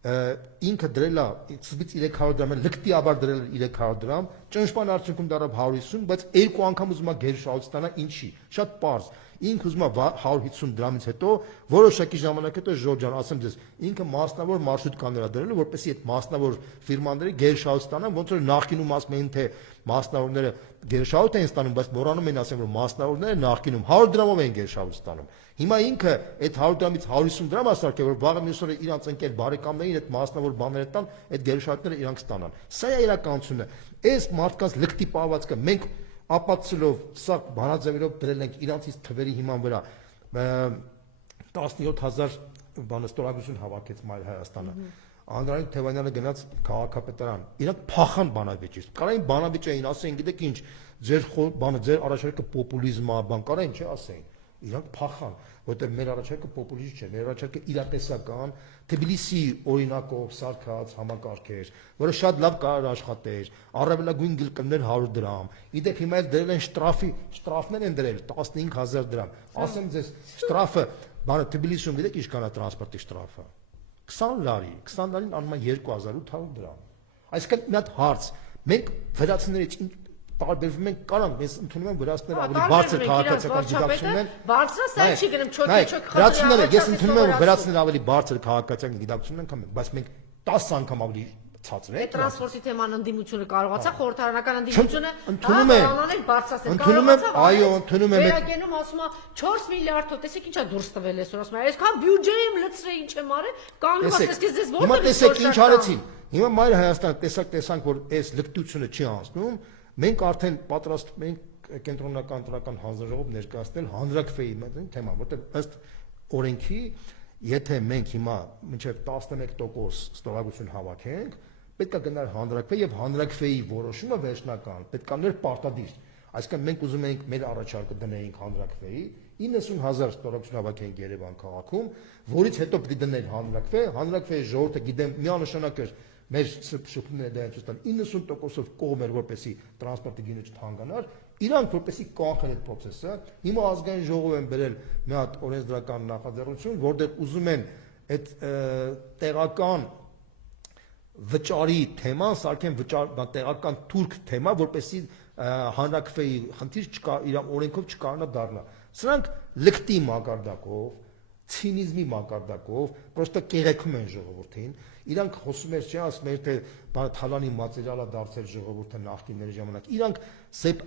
Ինքը դրել է սկզբից 300 դրամ, լկտիաբար դրել 300 դրամ, ճնշման արդյունքում դարավ 150, բայց երկու անգամ ուզում է գերշահույց ստանա, ինչի։ Շատ պարզ։ Ինքը ուզում է 150 դրամից հետո որոշակի ժամանակ հետո Ժորժան, ասեմ ձեզ, ինքը մասնավոր մարշրուտկաներ է դրել, որպեսզի այդ մասնավոր ֆիրմաները գերշահույց ստանան, ոնց որ նախկինում ասում էին թե մասնավորները գերշահույթ են ստանում, բայց մոռանում են ասեն, որ մասնավորները նախկինում 100 դրամով են գերշահույթ ստանում։ Հիմա ինքը այդ 100 դրամից 150 դրամ ասարկե, որ վաղը մյուս օրը իրանց ընկեր բարեկամներին այդ մասնավոր բաները տան, այդ գերշահույթները իրանք ստանան։ Սա է իրականությունը։ Այս մարդկանց լկտի պահվածքը մենք ապացուցելով, սա բանաձևերով դրել ենք իրանցից թվերի հիման վրա 17000 բանաստորագրություն հավաքեց Մայր Հայաստանը։ Անդրանիկ Թևանյանը գնաց քաղաքապետարան։ Իրանք փախան բանավեճից։ Կարային բանավեճային ասեին, գիտեք ինչ, ձեր առաջարկը պոպուլիզմ է, բան կարային չէ ասեին։ Իրանք փախան, որտեղ մեր առաջարկը պոպուլիզմ չէ, մեր առաջարկը իրատեսական, Թբիլիսի օրինակով սարքած համակարգ էր, որը շատ լավ կարող աշխատեր, առավելագույն գլկներ 100 դրամ։ Իդեպ հիմա էլ դրել են շտրաֆներ են դրել 15000 դրամ։ Ասեմ ձեզ, շտրաֆը, բանը Թբիլիսիում գիտեք ինչքան է տրանսպորտի շտրաֆը։ 20 լարին անում է 2800 դրամ։ Այսինքն մի հատ հարց, մենք վրացիներից տարբերվում ենք, կարանք մեզ ընդունում են վրացիները ավելի բարձր քաղաքացիական գիտակցություն են։ Բարձր սա չի գնում չոք վրացիները, ես ընդունում եմ, որ վրացիները ավելի բարձր քաղաքացիական գիտակցություն են, քան մենք, բայց մենք 10 անգամ ավելի ցածր ենք։ Տրանսպորտի թեման ընդդիմությունը կարողացա խորհրդարանական ընդդիմությունը ընդունում է, բարձրացնել։ ընդունում եմ, այո, ընդունում եմ։ Վերակենում ասում է 4 միլիարդով, տեսեք ինչա դուրս տվել այսօր, ասում է, այսքան բյուջե եմ լցրել, ինչ եմ արել, կանգնում ասես ձեզ Հիմա տեսեք ինչ արեցին։ Հիմա Մայր Հայաստանը տեսանք, որ այս լկտությունը չի անցնում, մենք արդեն պատրաստվում ենք կենտրոնական տնական հանձնաժողով ներկայացնել հանրակրվեի թեման, որտեղ ըստ օրենքի, եթե մենք հիմա մինչև 11% ստորագրություն հավաքենք, պետք է գնալ հանրակրվեի եւ հանրակրվեի որոշումը վերջնական, պետք է ներ պարտադիր։ Այսինքն մենք ուզում ենք մեր առաջարկը դնեինք հանրակրվեի, 90000 ստորագրություն հավաքենք Երևան քաղաքում, որից հետո պետք է դնել հանրակրվեի ժողովուրդը գիտեմ միանշանակ էր մեր շփումները դա ցույց տան 90%-ով կողմ էր, որպեսի տրանսպորտի գինը չթանկանար, իրանք որպեսի կանխեն այդ process-ը, հիմա ազգային ժողով են բերել մի հատ օրենսդրական նախաձեռնություն, որտեղ ուզում են այդ տեղական վճարի թեման, սարքեն տեղական թուրք թեմա, որպեսի հանրակրվեի խնդիր չկա, իր օրենքով չկարանա դառնա։ Սրանք լկտի մակարդակով, ցինիզմի մակարդակով, պրոստը կեղեքում են ժողովրդին։ Իրանք խոսում էր, չէ, ասում էր, թե Թալանի մատերիալը դարձել ժողովուրդը նախկինների ժամանակ։ Իրանք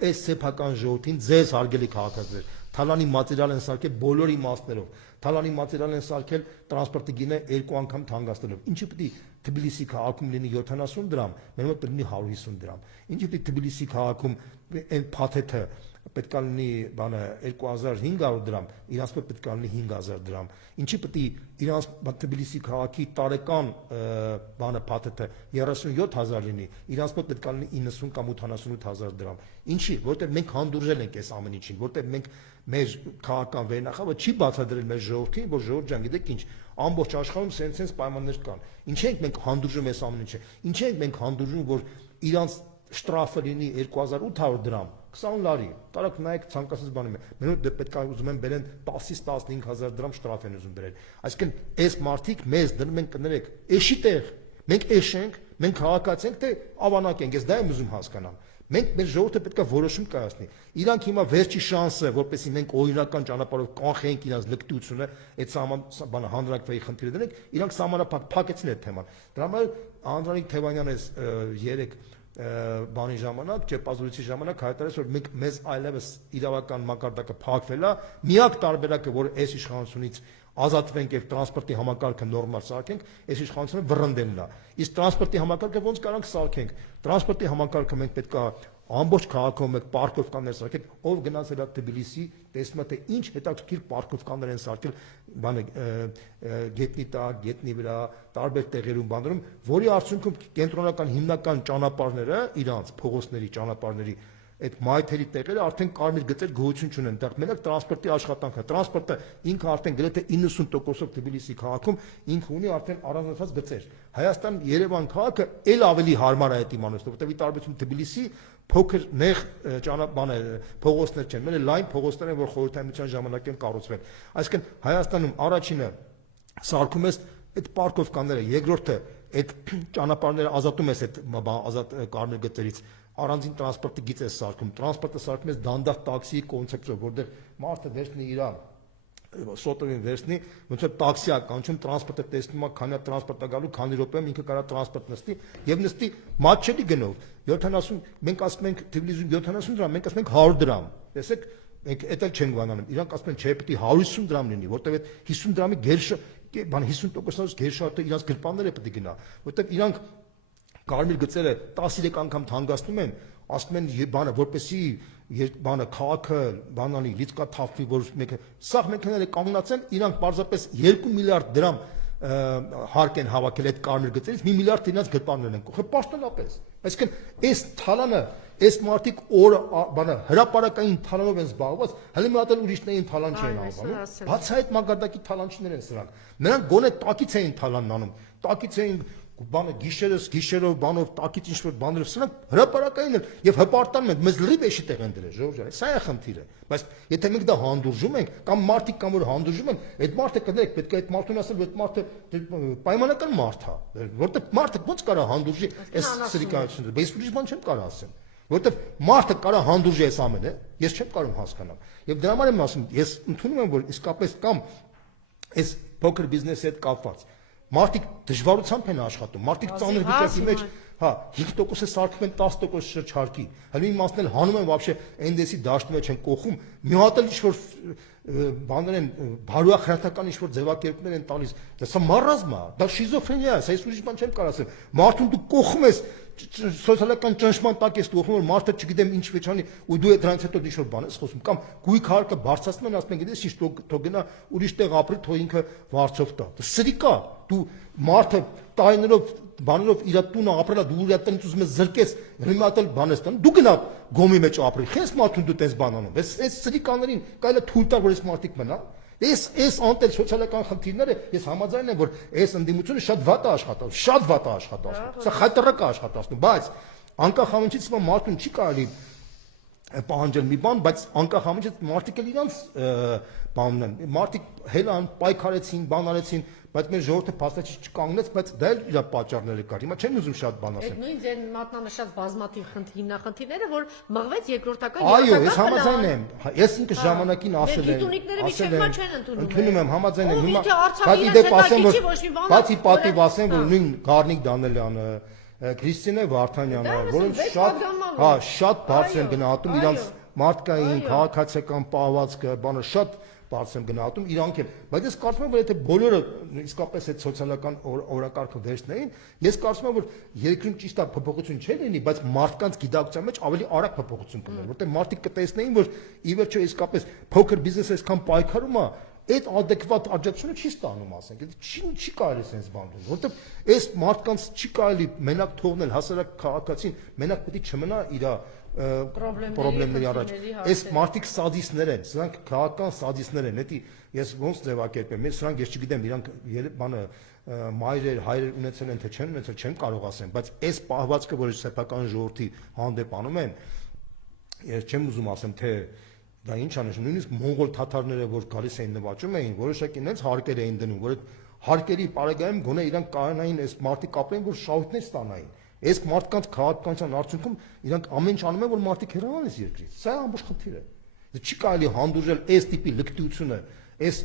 այս սեփական ժողովրդին ձեզ հարգելի քաղաքացիներ, Թալանի մատերիալ են սարքել բոլոր իմաստներով։ Թալանի մատերիալ են սարքել տրանսպորտի գինը 2 անգամ թանկացնելով։ Ինչի պետք է Թբիլիսի քաղաքում լինի 70 դրամ, մեր մոտ լինի 150 դրամ։ Ինչի պետք է Թբիլիսի քաղաքում այն փաթեթը պետք է լինի բանը 2500 դրամ, իրանց պետք է լինի 5000 դրամ։ Ինչի պետք է իրանց Թբիլիսի քաղաքի տարեկան բանը փաթեթը 37000 լինի, իրանց պետք է լինի 90 կամ 88000 դրամ։ Ինչի, որտեղ մենք հանդուրժել ենք այս ամեն ինչին, որտեղ մենք մեր քաղաքական վերնախավը չի բացատրել մեր ժողովրդին, որ ժողովուրդ ջան, գիտեք ինչ, ամբողջ աշխարհում սենց պայմաններ կան։ Ինչ ենք մենք հանդուրժում այս ամեն ինչը։ Ինչ ենք մենք հանդուրժում, որ իրանց շտրաֆը լինի 2800 դրամ, 20 լարի։ Տարակ նայեք ցանկացած բանը։ Մենու պետք է ուզում են բերեն 10-ից 15000 դրամ շտրաֆ են ուզում բերել։ Այսինքն այս մարդիկ մեզ դնում են կներեք, էշի տեղ։ Մենք էշենք, մենք քաղաքացի ենք, թե ավանակ ենք, ես դա եմ ուզում հասկանալ։ Մենք մեր ժողովուրդը պետք է որոշում կայացնի։ Իրանք հիմա վերջի շանսը, որպեսզի մենք օրինական ճանապարհով կանխենք իրանց լկտությունը, այդ բանը հանրակրվեի խնդիրը դնենք, իրանք սահմանափակ փակեցին այդ թեման։ Դրա համար Անդրանիկ Թևանյանը 3 բանի ժամանակ, ճեպազորիցի ժամանակ հայտարարեց, որ մենք մեզ այլևս իրավական մակարդակը փակվել է, միակ տարբերակը, որ այս իշխանությունից ազատվենք եւ տրանսպորտի համակարգը նորմալ սարքենք, այս իշխանությունը վռնդելն է։ Իսկ տրանսպորտի համակարգը ոնց կարանք սարքենք։ Տրանսպորտի համակարգը մենք պետք է ամբողջ քաղաքում մեկ պարկով կաններ սարքենք, ով գնացել է Թբիլիսի, տեսնում է թե ինչ հետաքրքիր պարկով կաններ են սարքել, բանը գետնի տակ, գետնի վրա, տարբեր տեղերում բաներում, որի արդյունքում կենտրոնական հիմնական ճանապարհները, իրանց փողոցների ճանապարհների այդ մայթերի տեղերը արդեն կարմիր գծեր գոյություն չունեն, դեռ մենակ տրանսպորտի աշխատանքը, տրանսպորտը ինքը արդեն գրեթե 90%-ով Թբիլիսի քաղաքում ինքը ունի արդեն առանձնացած գծեր։ Հայաստան Երևան քաղաքը ել ավելի հարմար է այդ իմանալով, որտեղ ի տարբերություն Թբիլիսի փոքր նեղ ճանապարհ փողոցներ չեն, մենակ լայն փողոցներ են, որ խորհրդայնության ժամանակ են կառուցվել։ Այսինքն Հայաստանում առաջինը սարքում է այդ պարկովկաները, երկրորդը այդ ճանապարհները ազատում է այդ կարմիր գծերից առանձին տրանսպորտի գիծ է սարքում, տրանսպորտը սարքում է դանդաղ տաքսիի կոնցեպտով, որտեղ մարդը վերջնի իր սոտորին վերցնի, ոնց որ տաքսի է կանչում, տրանսպորտը տեսնում է, քանի տրանսպորտը գալու, քանի րոպեում ինքը կարա տրանսպորտ նստի եւ նստի մատչելի գնով 70, մենք ասում ենք Թիֆլիսում 70 դրամ, մենք ասում ենք 100 դրամ։ Տեսեք, մենք էդ էլ չենք բանանում։ Իրանք ասում են, չէ, պետք է 150 դրամ լինի, որտեվ այդ 50 դրամի գերշ բան 50%-ից գերշարտը իրանք գրպանները պետք է գնա, որտեվ իրանք կարմիր գծերը 13 անգամ թանկացնում են, ասում են բանը որպեսի բանը քաղաքը բանանի լիցկա թափվի, որ մեկը սաղ մեքենաները կանգնացեն, իրանք պարզապես 2 միլիարդ դրամ հարկ են հավաքել այդ կարմիր գծերից, 1 միլիարդ իրենց գրպաններն են կողել պաշտոնապես։ Այսինքն այս թալանը, այս մարդիկ օր բանը հրապարակային թալանով են զբաղված, հələ մի հատ էլ ուրիշներին թալան չեն անվանում։ Բացի այդ մագարտակի թալանչիներ են սրանք։ Նրանք գոնե տակից էին թալանն անում, տակից էին բանը գիշերով բանով տակից ինչ որ բաներով սրանք հրապարակային են եւ հպարտանում են մեզ լրիվ էշի տեղ են դրել ժողովուրդ ջան, սա է խնդիրը, բայց եթե մենք դա հանդուրժում ենք կամ մարդիկ կամ որ հանդուրժում են, այդ մարդը կներեք պետք է այդ մարդուն ասել, որ այդ մարդը պայմանական մարդ է, որտեղ մարդը ոնց կարա հանդուրժի այս սրիկայությունը, բայց ուրիշ բան չեմ կարող ասեմ, որտեղ մարդը կարա հանդուրժի այս ամենը, ես չեմ կարող հասկանալ եւ դրա համար եմ ասում, ես ընդունում եմ, որ իսկապես կամ այս փոքր բիզնեսի հետ կապված մարդիկ դժվարությամբ են աշխատում, մարդիկ ծանր վիճակի մեջ, հա, 5%-ը սարքում են 10% շրջարկի, հələ մի մասն էլ հանում են вообще էնդեսի դաշտի մեջ են կողում, մի հատ էլ ինչ-որ բաներ են, բարոյախրատական ինչ-որ ձևակերպներ են տալիս, դա մարազմա, դա շիզոֆրենիա է, սա ես ուրիշ բան չեմ կարող ասել, մարդուն դու կողում ես, սոցիալական ճնշման տակ ես դու որ մարդը չգիտեմ ինչ վեճանի ու դու դրանից հետո ինչ որ բան ես խոսում կամ գույք հարկը բարձրացնում են ասում են գիտես ինչ թող գնա ուրիշ տեղ ապրի թող ինքը վարձով տա սրիկա դու մարդը տարիներով բաներով իր տունը ապրելա դու իր տնից ուզում ես զրկես հիմա էլ բան ես տան դու գնա գոմի մեջ ապրի քեզ մարդուն դու տես բան անում այս սրիկաներին կարելի է թույլ տալ որ այս մարդիկ մնա Այս անտել սոցիալական խնդիրները ես համաձայն եմ որ այս ընդդիմությունը շատ վատ է աշխատում, շատ վատ է աշխատում, սա խայտարակ է աշխատում, բայց անկախ ամենից հիմա մարդուն չի կարելի պահանջել մի բան, բայց անկախ ամենից մարդիկ էլ իրանց բանն են, մարդիկ հելան պայքարեցին, բան արեցին, բայց մեր ժողովուրդը փաստացի չկանգնեց, բայց դա էլ իր պատճառները կար։ Հիմա չեմ ուզում շատ բան ասել։ Այդ նույն ձեր մատնանշած բազմաթիվ հիմնախնդիրները, որ մղվեց երկրորդական Այո, ես համաձայն եմ։ Ես ինքս ժամանակին ասել եմ։ Դիտունիկները միջև չեն ընդունում։ Ընդունում եմ, համաձայն եմ։ Հիմա բացի դեպ ասեմ, որ բացի պատիվ ասեմ, որ նույն Գառնիկ Դանելյանը, Քրիստինե Վարդանյանը, որոնք շատ, հա, շատ բարձր են գնահատում իրանց մարդկային, քաղաքացիական պահվածքը, բանը շատ բարձր եմ գնահատում իրանք էլ, բայց ես կարծում եմ, որ եթե բոլորը իսկապես այդ սոցիալական օրակարգը վերցնեին, ես կարծում եմ, որ երկրում ճիշտ է փոփոխություն չէ լինի, բայց մարդկանց գիտակցության մեջ ավելի արագ փոփոխություն կլինի, որտեղ մարդիկ կտեսնեին, որ ի վերջո իսկապես փոքր բիզնեսը այսքան պայքարում է, այդ adekvat աջակցությունը չի ստանում, ասենք, չի կարելի sense բան, որտեղ այս մարդկանց չի կարելի մենակ թողնել հասարակ քաղաքացին, մենակ պետք է չմնա իր պրոբլեմների առաջ։ Այս մարդիկ սադիստներ են, սրանք քաղաքական սադիստներ են, դա ես ոնց ձևակերպեմ, ես սրանք ես չգիտեմ, իրանք բանը մայրեր, հայրեր ունեցել են թե չեն ունեցել, չեմ կարող ասեմ, բայց այս պահվածքը, որ սեփական ժողովրդի հանդեպ անում են, ես չեմ ուզում ասեմ, թե դա ինչ անշան, նույնիսկ մոնղոլ թաթարները, որ գալիս էին նվաճում էին, որոշակի այնց հարկեր էին դնում, որ այդ հարկերի պարագայում գոնե իրանք կարողանային այս մարդիկ ապրեն, որ շահույթներ ստանային։ Այս մարդկանց քաղաքականության արդյունքում իրանք ամեն ինչ անում են, որ մարդիկ հեռանան այս երկրից։ Սա ամբողջ խնդիրը։ Չի կարելի հանդուրժել այս տիպի լկտիությունը, այս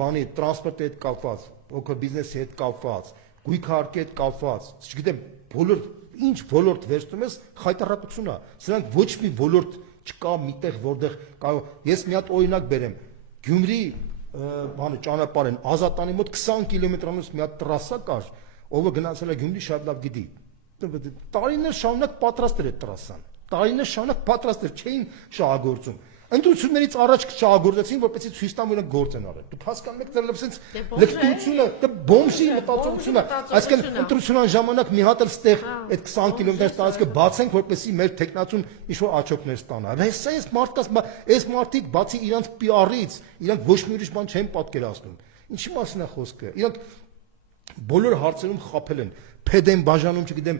բանի տրանսպորտի հետ կապված, փոքր բիզնեսի հետ կապված, գույքարկի հետ կապված, չգիտեմ, բոլոր ինչ ոլորտ վերցնում ես, խայտարակություն է։ Սրանք ոչ մի ոլորտ չկա միտեղ, որտեղ կարող ես մի հատ օրինակ բերեմ։ Գյումրի բանը ճանապարհն Ազատանի մոտ 20 կիլոմետրանոց մի հատ տրասա կար, ով գնացել է Գյումրի շատ լավ գիտի։ Տարիներ շարունակ պատրաստ էր այդ տրասան։ Տարիներ շարունակ պատրաստ էր, չէին շահագործում։ Ընտրություններից առաջ շահագործեցին, որպեսզի ցույց տան, որ գործ են արել։ Դուք հասկանում եք, դեռ լսենց լկտությունը, դա բոմժի մտածողությունը, այսինքն ընտրությունան ժամանակ մի հատ էլ ստեղ այդ 20 կիլոմետր տարածքը բացենք, որպեսզի մեր տեխնացուն ինչ-որ աճոկներ ստանա։ Բայց սա այս մարդկանց, այս մարդիկ բացի իրանց PR-ից, իրանք ոչ մի ուրիշ բան չեն պատկերացնում։ Ինչի մասին է խոսքը։ Իրանք բոլոր հարցերում խափել են, փեդ են բաժանում, չգիտեմ,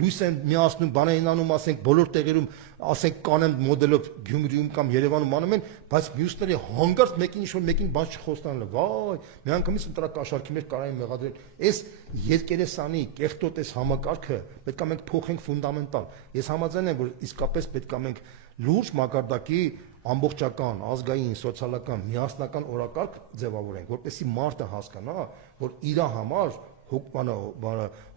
լույս են միացնում, բան են անում, ասենք, բոլոր տեղերում, ասենք, կանեմ մոդելով Գյումրիում կամ Երևանում անում են, բայց մյուսները հանգարց մեկին ինչ-որ մեկին բան չխոստանալ, վայ, մի անգամից ընտրակաշառքի մեջ կարային մեղադրել։ Այս երկերեսանի, կեղտոտ այս համակարգը պետք է մենք փոխենք ֆունդամենտալ։ Ես համաձայն եմ, որ իսկապես պետք է մենք լուրջ մակարդակի ամբողջական, ազգային, սոցիալական, միասնական օրակարգ ձևավորենք, որպեսզի մարդը հասկանա, որ իր համար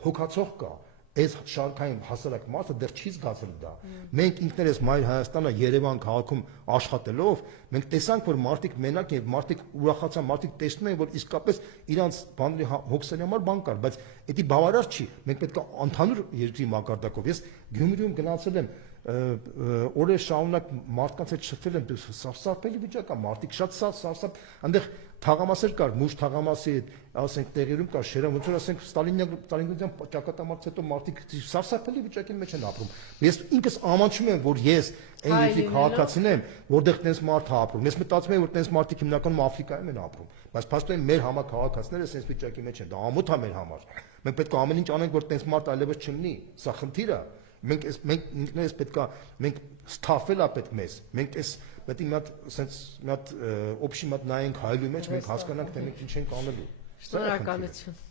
հոգացող կա, այս շարքային հասարակ մասը դեռ չի զգացել դա։ Մենք ինքներս Մայր Հայաստանը Երևան քաղաքում աշխատելով, մենք տեսանք, որ մարդիկ մենակ են, մարդիկ ուրախացան, մարդիկ տեսնում են, որ իսկապես իրանց բանների հոգսերի համար բան կար, բայց դա բավարար չի։ Մենք պետք է ընդհանուր երկրի մակարդակով։ Ես Գյումրիում գնացել եմ օրեր շարունակ մարդկանց հետ շփվել եմ, սարսափելի վիճակ է, մարդիկ շատ սարսափ, այնտեղ թաղամասեր կար, մուշ թաղամասի, ասենք տեղերում կար շերամ, ոնց որ ասենք Ստալինգրադյան ճակատամարտից հետո մարդիկ սարսափելի վիճակի մեջ են ապրում։ Ես ինքս ամաչում եմ, որ ես այն երկրի քաղաքացին եմ, որտեղ տես մարդ է ապրում։ Ես մտածում եմ, որ տես մարդիկ հիմնականում Աֆրիկայում են ապրում, բայց փաստորեն մեր համակարգացիները այս վիճակի մեջ են, դա ամոթ է մեր համար։ Մենք պետք է ամեն ինչ անենք, որ տես մարդ այլևս չլինի։ Սա խնդիր է։ Մենք ինքներս պետքա մենք ստաֆելա պետք մեզ։ Մենք այս պետք է մի հատ օբշի մատ նայենք հայլու մեջ, մենք հասկանանք թե մենք ինչ ենք անելու։ Շնորհակալություն։